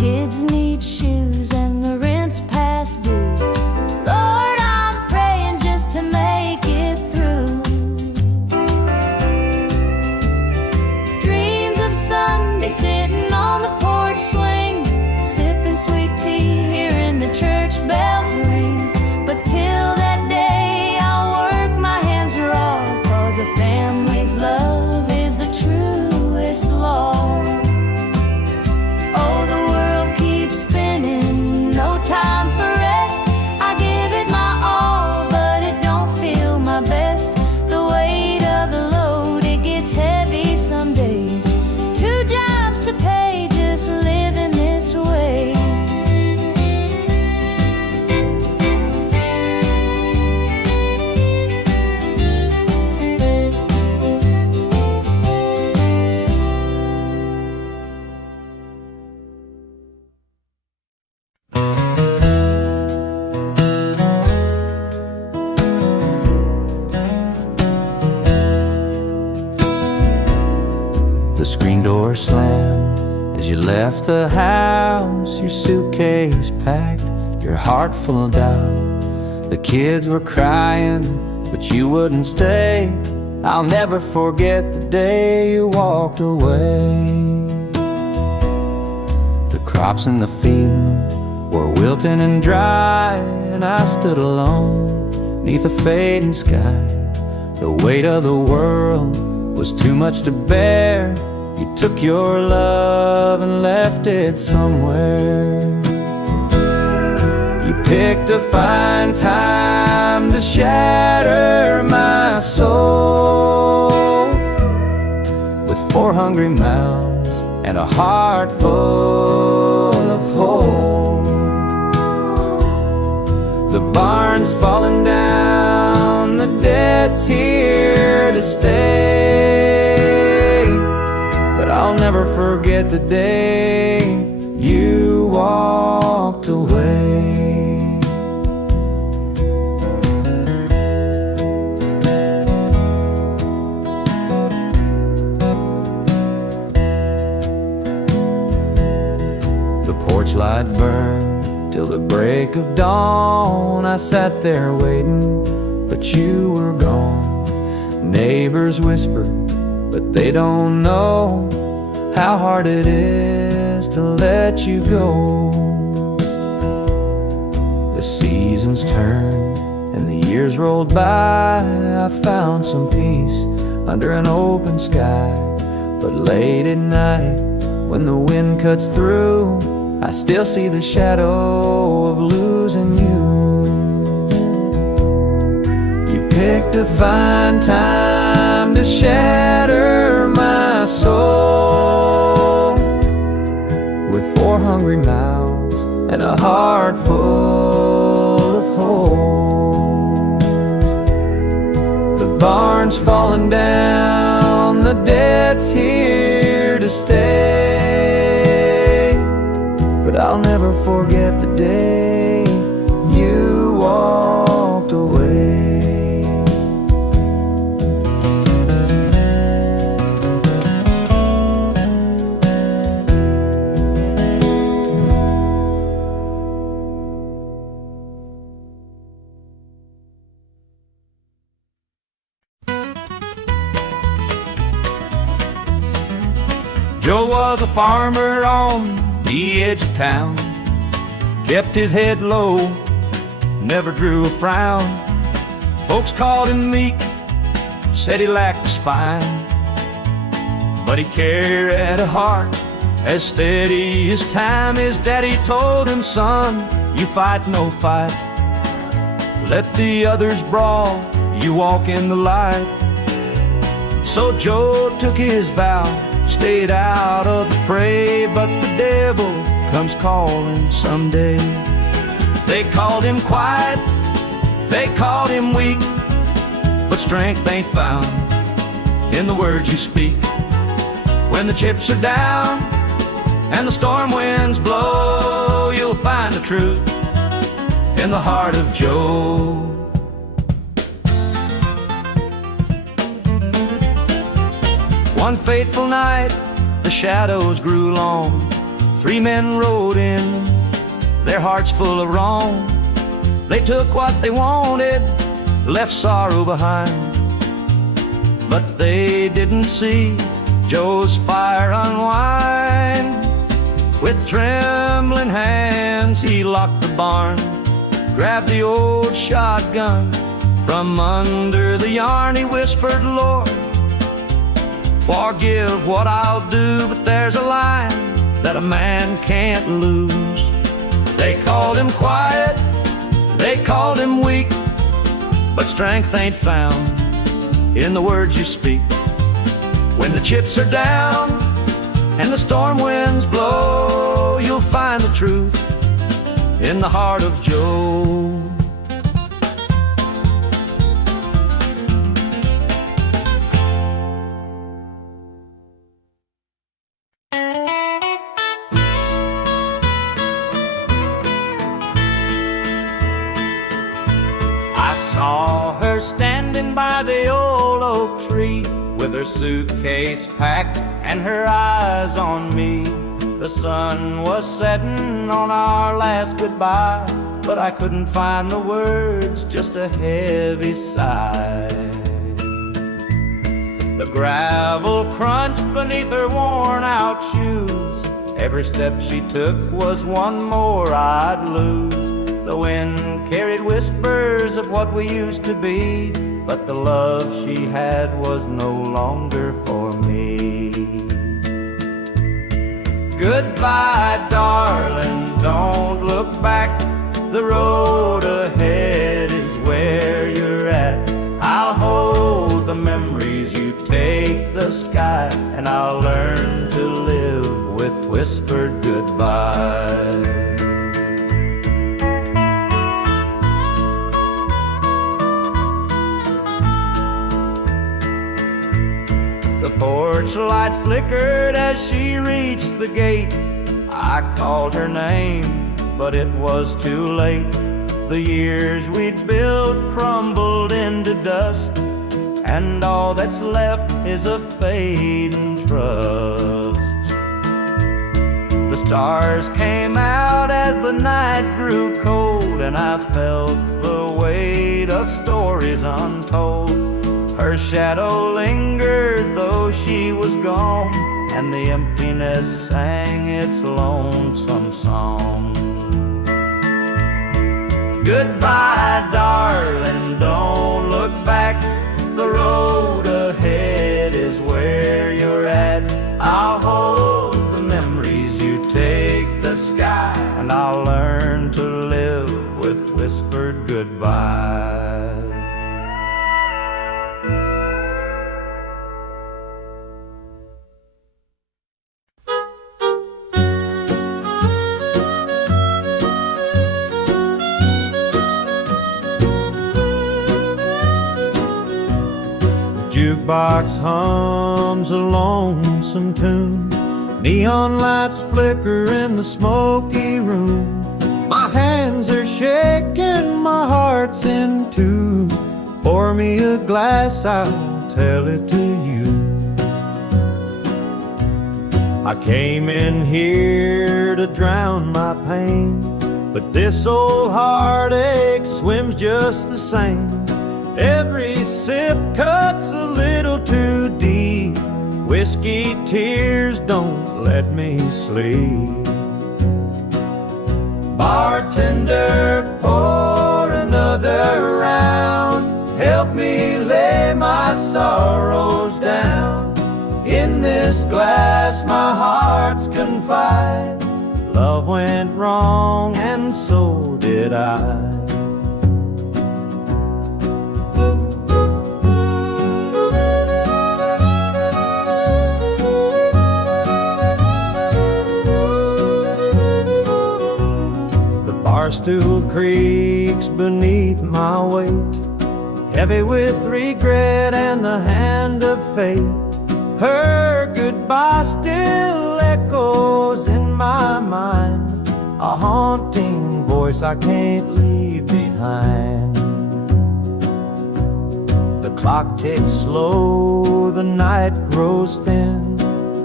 kids need shoes and the rent's past due. Lord, I'm praying just to make it through. Dreams of Sunday sitting on the porch swing, sipping sweet tea, hearing the church bells ring. But till that day I'll work my hands raw, 'cause a family's love is the truest law. Oh, the world keeps spinning, no time for rest. I give it my all, but it don't feel my best. The weight of the load, it gets heavy some days. 2 jobs to pay, just living this way. The screen door slammed as you left the house, your suitcase packed, your heart full of doubt. The kids were crying, but you wouldn't stay. I'll never forget the day you walked away. The crops in the field were wilting and dry, and I stood alone neath a fading sky. The weight of the world was too much to bear. You took your love and left it somewhere. You picked a fine time to shatter my soul, with 4 hungry mouths and a heart full of holes. The barn's falling down, the debt's here to stay, but I'll never forget the day you walked away. The porch light burned till the break of dawn. I sat there waiting, but you were gone. Neighbors whispered, but they don't know how hard it is to let you go. The seasons turned and the years rolled by. I found some peace under an open sky, but late at night when the wind cuts through, I still see the shadow of losing you. You picked a fine time to shatter my soul, with 4 hungry mouths and a heart full of holes. The barn's falling down, the debt's here to stay, but I'll never forget the day you walked away. Joe was a farmer on the edge of town, kept his head low, never drew a frown. Folks called him meek, said he lacked a spine, but he carried a heart as steady as time. His daddy told him, son, you fight no fight, let the others brawl, you walk in the light. So Joe took his vow, stayed out of the fray, but the devil comes calling someday. They called him quiet, they called him weak, but strength ain't found in the words you speak. When the chips are down and the storm winds blow, you'll find the truth in the heart of Joe. One fateful night, the shadows grew long, 3 men rode in, their hearts full of wrong. They took what they wanted, left sorrow behind. But they didn't see Joe's fire unwind. With trembling hands he locked the barn, grabbed the old shotgun from under the yarn. He whispered, Lord, forgive what I'll do, but there's a line that a man can't lose. They called him quiet, they called him weak, but strength ain't found in the words you speak. When the chips are down and the storm winds blow, you'll find the truth in the heart of Joe. I saw her standing by the old oak tree, with her suitcase packed and her eyes on me. The sun was setting on our last goodbye, but I couldn't find the words, just a heavy sigh. The gravel crunched beneath her worn out shoes. Every step she took was one more I'd lose. The wind carried whispers of what we used to be, but the love she had was no longer for me. Goodbye, darling, don't look back. The road ahead is where you're at. I'll hold the memories, you take the sky, and I'll learn to live with whispered goodbye. The porch light flickered as she reached the gate. I called her name, but it was too late. The years we'd built crumbled into dust, and all that's left is a fading trust. The stars came out as the night grew cold, and I felt the weight of stories untold. Her shadow lingered though she was gone, and the emptiness sang its lonesome song. Goodbye, darling, don't look back. The road ahead is where you're at. I'll hold the memories, you take the sky, and I'll learn to live with whispered goodbye. Jukebox hums a lonesome tune, neon lights flicker in the smoky room. My hands are shaking, my heart's in tune. Pour me a glass, I'll tell it to you. I came in here to drown my pain, but this old heartache swims just the same. Every sip cuts a little too deep. Whiskey tears don't let me sleep. Bartender, pour another round. Help me lay my sorrows down. In this glass my heart's confide. Love went wrong and so did I. Barstool creaks beneath my weight, heavy with regret and the hand of fate. Her goodbye still echoes in my mind, a haunting voice I can't leave behind. The clock ticks slow, the night grows thin,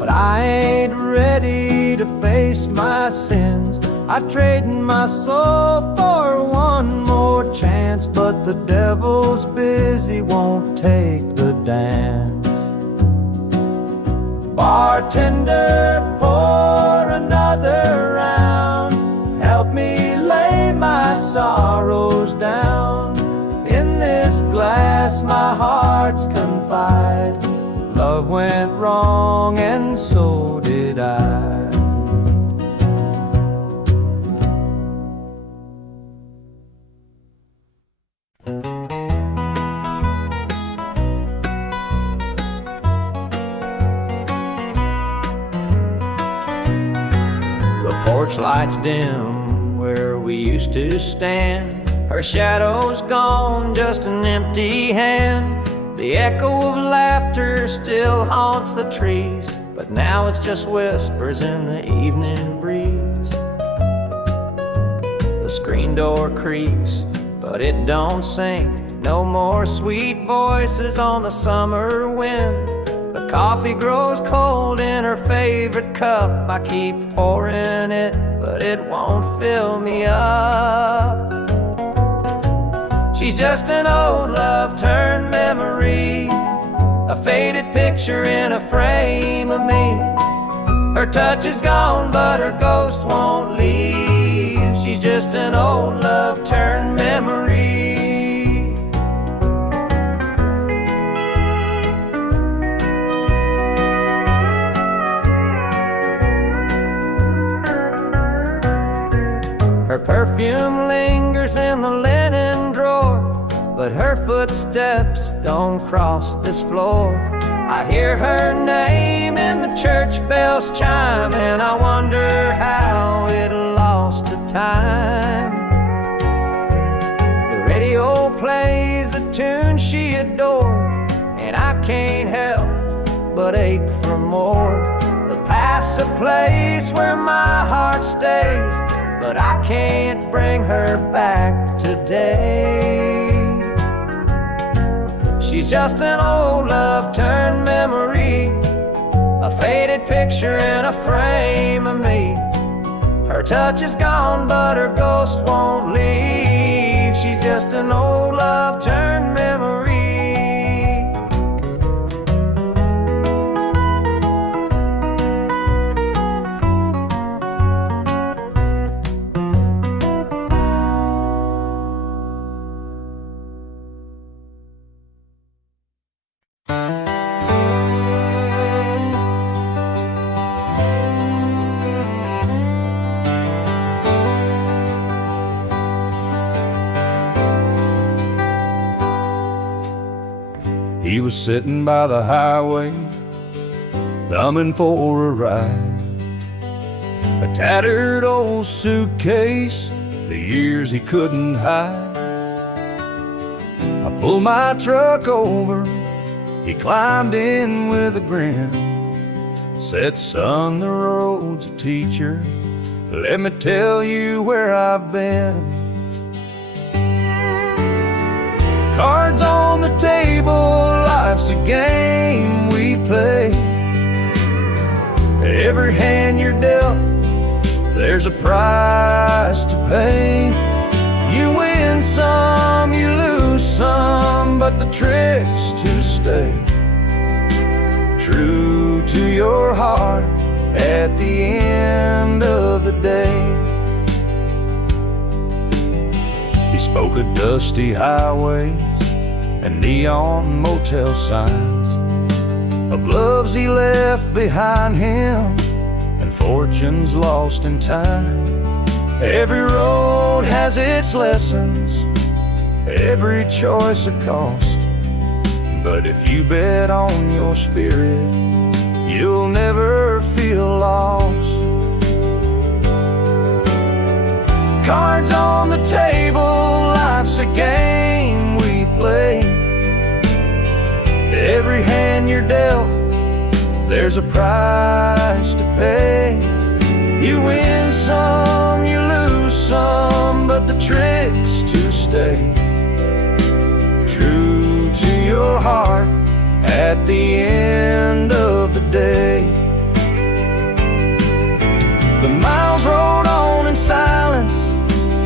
but I ain't ready to face my sins. I'd trade my soul for one more chance, but the devil's busy, won't take the dance. Bartender, pour another round. Help me lay my sorrows down. In this glass my heart's confide. Love went wrong and so did I. Porch lights dim where we used to stand. Her shadow's gone, just an empty hand. The echo of laughter still haunts the trees, but now it's just whispers in the evening breeze. The screen door creaks, but it don't sing. No more sweet voices on the summer wind. The coffee grows cold in her favorite cup. I keep pouring it, but it won't fill me up. She's just an old love turned memory, a faded picture in a frame of me. Her touch is gone, but her ghost won't leave. She's just an old love turned memory. Her perfume lingers in the linen drawer, but her footsteps don't cross this floor. I hear her name in the church bells chime, and I wonder how it lost to time. The radio plays a tune she adored, and I can't help but ache for more. The past's a place where my heart stays, but I can't bring her back today. She's just an old love turned memory, a faded picture in a frame of me. Her touch is gone, but her ghost won't leave. She's just an old love turned memory. He was sitting by the highway, thumbing for a ride. A tattered old suitcase, the years he couldn't hide. I pulled my truck over, he climbed in with a grin. Said, son, the road's a teacher, let me tell you where I've been. Cards on the table, life's a game we play. Every hand you're dealt, there's a price to pay. You win some, you lose some, but the trick's to stay true to your heart at the end of the day. He spoke of dusty highways and neon motel signs, of loves he left behind him and fortunes lost in time. Every road has its lessons, every choice a cost, but if you bet on your spirit, you'll never feel lost. Cards on the table, life's a game we play. Every hand you're dealt, there's a price to pay. You win some, you lose some, but the trick's to stay true to your heart at the end of the day.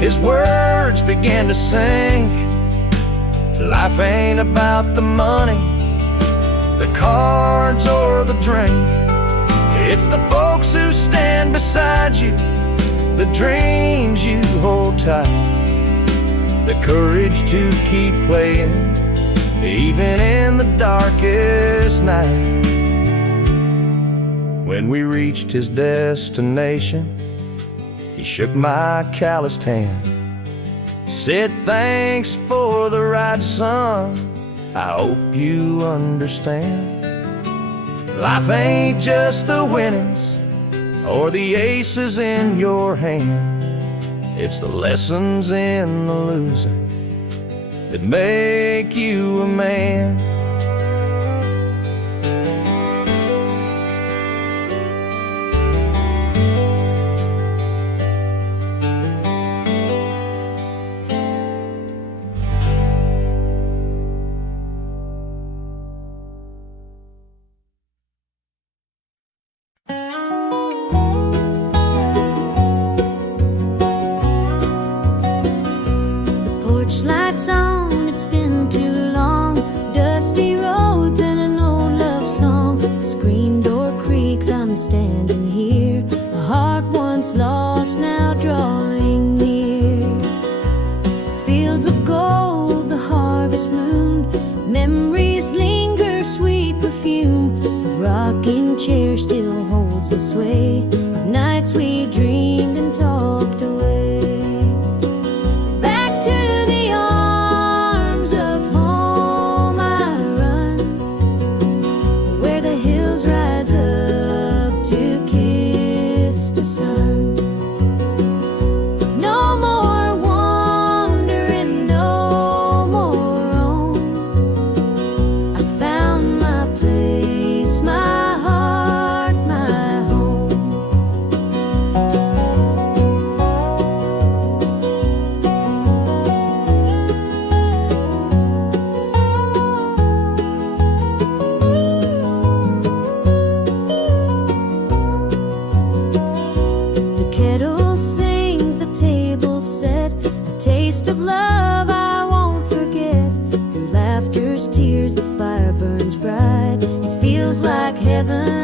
his words began to sink. Life ain't about the money, the cards, or the drink. It's the folks who stand beside you, the dreams you hold tight, the courage to keep playing, even in the darkest night. When we reached his destination, he shook my calloused hand, said thanks for the ride, son, I hope you understand. Life ain't just the winnings or the aces in your hand. It's the lessons in the losing that make you a man. Lights on, it's been too long. Dusty roads and an old love song. The screen door creaks, I'm standing here. A heart once lost, now drawing near. Fields of gold, the harvest moon. Memories linger, sweet perfume. The rocking chair still holds the sway of nights we dreamed and talked away. Sun. No more wandering, no more roam. I found my place, my heart, my home. Taste of love I won't forget. Through laughter's tears the fire burns bright. It feels like heaven